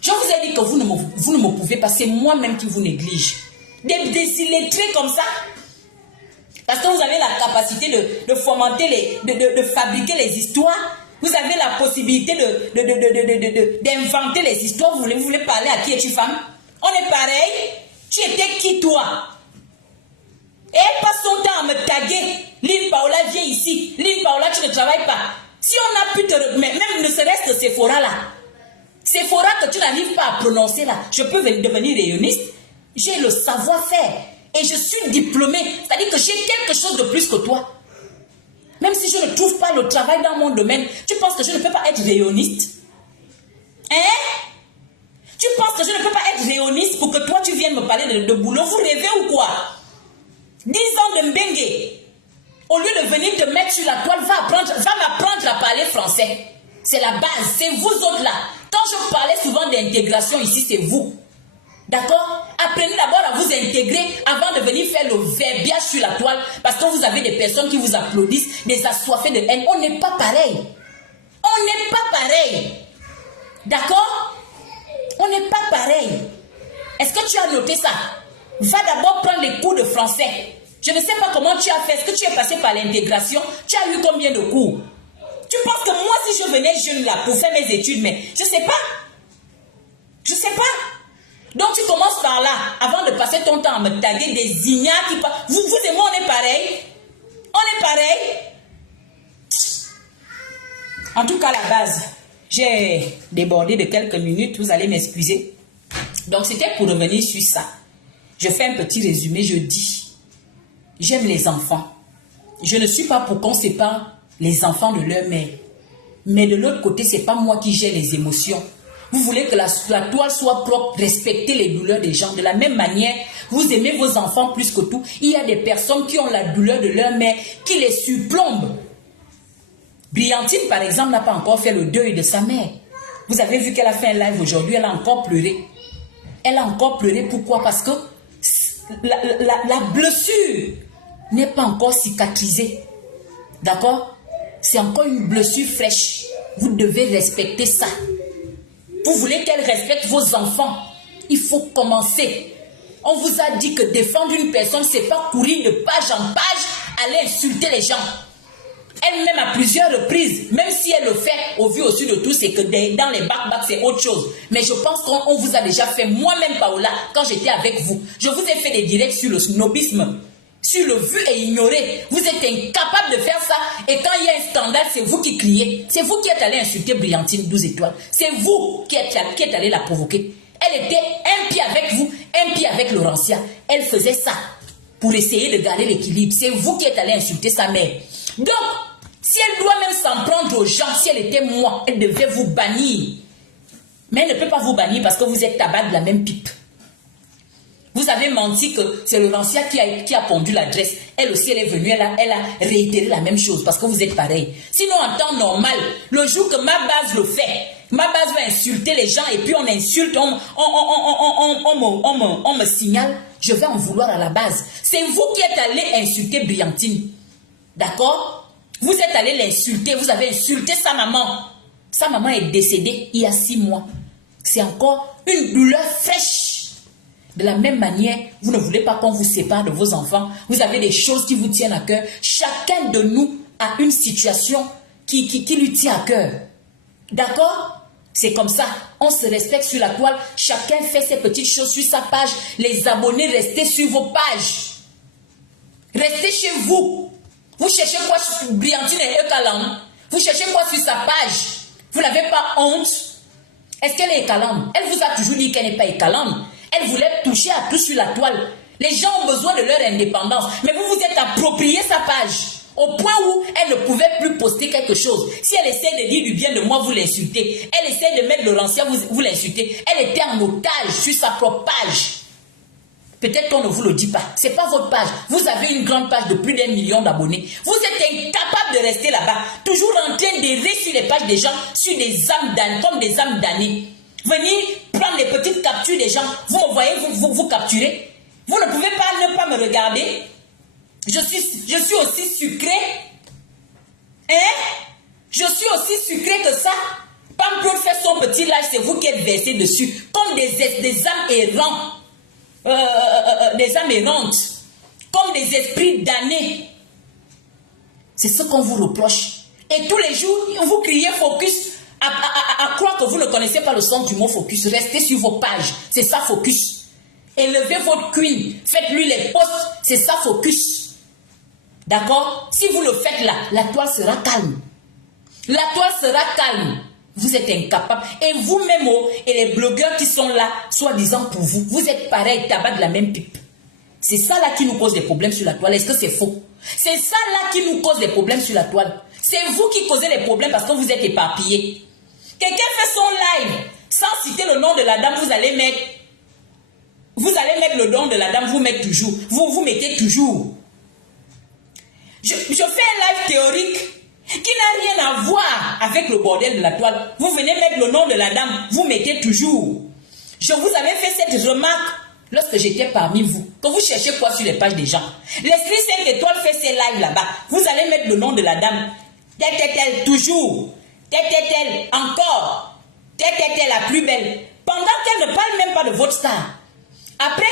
Je vous ai dit que vous ne me pouvez pas, c'est moi-même qui vous néglige. Des illettrés comme ça. Parce que vous avez la capacité de fomenter, de fabriquer les histoires. Vous avez la possibilité d'inventer les histoires. Vous voulez parler à qui es-tu femme? On est pareil. Tu étais qui toi? Et elle passe son temps à me taguer. Lynn Paola, viens ici. Lynn Paola, tu ne travailles pas. Si on a pu te... Même ne serait-ce que Sephora là. Sephora que tu n'arrives pas à prononcer là. Je peux devenir rayonniste. J'ai le savoir-faire. Et je suis diplômée. C'est-à-dire que j'ai quelque chose de plus que toi. Même si je ne trouve pas le travail dans mon domaine, tu penses que je ne peux pas être rayonniste? Tu penses que je ne peux pas être rayonniste pour que toi tu viennes me parler de boulot? Vous rêvez ou quoi? 10 ans de Mbengue. Au lieu de venir te mettre sur la toile, va m'apprendre à parler français. C'est la base, c'est vous autres là. Quand je parlais souvent d'intégration ici, c'est vous. D'accord? Apprenez d'abord à vous intégrer avant de venir faire le verbiage sur la toile. Parce que vous avez des personnes qui vous applaudissent, des assoiffés de haine. On n'est pas pareil. On n'est pas pareil. D'accord? On n'est pas pareil. Est-ce que tu as noté ça? Va d'abord prendre les cours de français. Je ne sais pas comment tu as fait. Est-ce que tu es passé par l'intégration? Tu as eu combien de cours? Tu penses que moi, si je venais jeune là pour faire mes études, mais je ne sais pas. Je ne sais pas. Donc tu commences par là, avant de passer ton temps à me taguer des ignares qui parlent. Vous et moi, on est pareil. On est pareil. En tout cas, la base, j'ai débordé de quelques minutes. Vous allez m'excuser. Donc c'était pour revenir sur ça. Je fais un petit résumé. Je dis, j'aime les enfants. Je ne suis pas pour qu'on sépare les enfants de leur mère. Mais de l'autre côté, ce n'est pas moi qui gère les émotions. Vous voulez que la toile soit propre, respecter les douleurs des gens. De la même manière, vous aimez vos enfants plus que tout. Il y a des personnes qui ont la douleur de leur mère, qui les surplombent. Brillantine, par exemple, n'a pas encore fait le deuil de sa mère. Vous avez vu qu'elle a fait un live aujourd'hui, elle a encore pleuré. Elle a encore pleuré, pourquoi? Parce que la blessure n'est pas encore cicatrisée. D'accord? c'est encore une blessure fraîche. Vous devez respecter ça. Vous voulez qu'elle respecte vos enfants. Il faut commencer. On vous a dit que défendre une personne, c'est pas courir de page en page, aller insulter les gens. Elle-même à plusieurs reprises, même si elle le fait au vu au-dessus de tout, c'est que dans les bacs, c'est autre chose. Mais je pense qu'on vous a déjà fait, moi-même Paola, quand j'étais avec vous. Je vous ai fait des directs sur le snobisme, sur le vu et ignoré. Vous êtes incapable de faire ça. Et quand il y a un scandale, c'est vous qui criez. C'est vous qui êtes allé insulter Brillantine 12 étoiles. C'est vous qui êtes allé la provoquer. Elle était un pied avec vous, un pied avec Laurentia. Elle faisait ça pour essayer de garder l'équilibre. C'est vous qui êtes allé insulter sa mère. Donc, si elle doit même s'en prendre aux gens, si elle était moi, elle devait vous bannir. Mais elle ne peut pas vous bannir parce que vous êtes tabac de la même pipe. Vous avez menti que c'est Laurentia qui a pondu l'adresse. Elle aussi, elle est venue, elle a réitéré la même chose parce que vous êtes pareil. Sinon, en temps normal, le jour que ma base le fait, ma base va insulter les gens et puis on insulte, on me signale, je vais en vouloir à la base. C'est vous qui êtes allé insulter Brillantine. D'accord? Vous êtes allé l'insulter, vous avez insulté sa maman. Sa maman est décédée il y a 6 mois. C'est encore une douleur fraîche. De la même manière, vous ne voulez pas qu'on vous sépare de vos enfants. Vous avez des choses qui vous tiennent à cœur. Chacun de nous a une situation qui lui tient à cœur. D'accord? C'est comme ça. On se respecte sur la toile. Chacun fait ses petites choses sur sa page. Les abonnés, restez sur vos pages. Restez chez vous. Vous cherchez quoi sur Brillantine et Ekalam? Vous cherchez quoi sur sa page? Vous n'avez pas honte? Est-ce qu'elle est Ekalam? Elle vous a toujours dit qu'elle n'est pas Ekalam. Elle voulait toucher à tout sur la toile. Les gens ont besoin de leur indépendance. Mais vous vous êtes approprié sa page. Au point où elle ne pouvait plus poster quelque chose. Si elle essaie de dire du bien de moi, vous l'insultez. Elle essaie de mettre Laurentia, vous l'insultez. Elle était en otage sur sa propre page. Peut-être qu'on ne vous le dit pas. Ce n'est pas votre page. Vous avez une grande page de plus d'1 million d'abonnés. Vous êtes incapable de rester là-bas. Toujours en train d'errer sur les pages des gens, sur des âmes damnées, comme des âmes damnées. Venir prendre les petites captures des gens. Vous me voyez, vous capturez. Vous ne pouvez pas ne pas me regarder. Je suis aussi sucré. Hein? Je suis aussi sucré que ça. Pamplon fait son petit live, c'est vous qui êtes versé dessus. Comme des âmes errants. Des âmes errantes. Comme des esprits damnés. C'est ce qu'on vous reproche. Et tous les jours, vous criez focus. À croire que vous ne connaissez pas le sens du mot focus. Restez sur vos pages. C'est ça focus. Élevez votre queen. Faites-lui les posts. C'est ça focus. D'accord? Si vous le faites là, la toile sera calme. La toile sera calme. Vous êtes incapable. Et vous-même, et les blogueurs qui sont là, soi-disant pour vous, vous êtes pareil, tabac de la même pipe. C'est ça là qui nous cause des problèmes sur la toile. Est-ce que c'est faux? C'est ça là qui nous cause des problèmes sur la toile. C'est vous qui causez les problèmes parce que vous êtes éparpillés. Quelqu'un fait son live, sans citer le nom de la dame, vous allez mettre le nom de la dame, vous mettez toujours. Je fais un live théorique qui n'a rien à voir avec le bordel de la toile. Vous venez mettre le nom de la dame, vous mettez toujours. Je vous avais fait cette remarque lorsque j'étais parmi vous. Que vous cherchez quoi sur les pages des gens? L'esprit 5 étoiles fait ses lives là-bas. Vous allez mettre le nom de la dame. Telle, toujours. Telle, encore. Telle, la plus belle. Pendant qu'elle ne parle même pas de votre star. Après,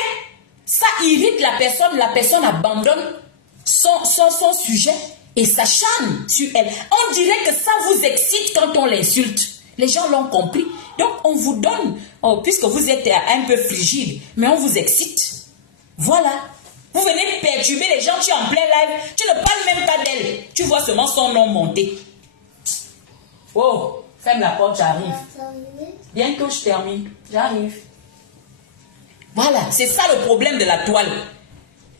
ça irrite la personne abandonne son sujet et s'acharne sur elle. On dirait que ça vous excite quand on l'insulte. Les gens l'ont compris. Donc, on vous donne, puisque vous êtes un peu frigide, mais on vous excite. Voilà. Vous venez perturber les gens, tu es en plein live, tu ne parles même pas d'elle. Tu vois seulement son nom monter. Oh, ferme la porte, j'arrive. Bientôt, je termine. J'arrive. Voilà, c'est ça le problème de la toile.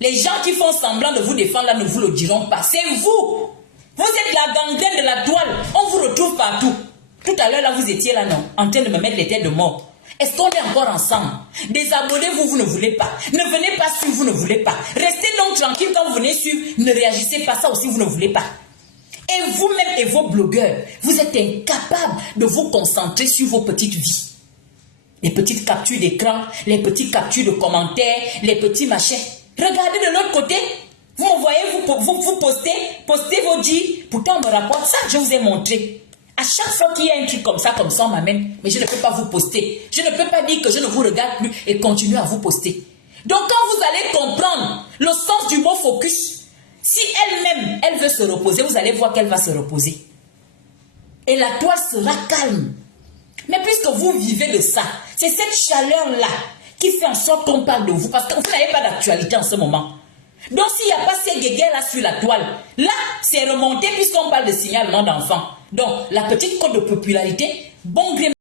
Les gens qui font semblant de vous défendre là ne vous le diront pas. C'est vous. Vous êtes la gangrène de la toile. On vous retrouve partout. Tout à l'heure, là, vous étiez là, non, en train de me mettre les têtes de mort. Est-ce qu'on est encore ensemble? Désabonnez-vous, vous ne voulez pas. Ne venez pas suivre, vous ne voulez pas. Restez donc tranquille quand vous venez suivre. Ne réagissez pas, ça aussi, vous ne voulez pas. Et vous-même et vos blogueurs, vous êtes incapables de vous concentrer sur vos petites vies. Les petites captures d'écran, les petites captures de commentaires, les petits machins. Regardez de l'autre côté. Vous me voyez, vous postez vos dits, Pourtant, on me rapporte ça, je vous ai montré. À chaque fois qu'il y a un truc comme ça, on m'amène, mais je ne peux pas vous poster. Je ne peux pas dire que je ne vous regarde plus et continuer à vous poster. Donc, quand vous allez comprendre le sens du mot focus, si elle-même, elle veut se reposer, vous allez voir qu'elle va se reposer. Et la toile sera calme. Mais puisque vous vivez de ça, c'est cette chaleur-là qui fait en sorte qu'on parle de vous, parce que vous n'avez pas d'actualité en ce moment. Donc, s'il n'y a pas ces guéguerres-là sur la toile, là, c'est remonté puisqu'on parle de signalement d'enfants. Donc, la petite cote de popularité, bon gré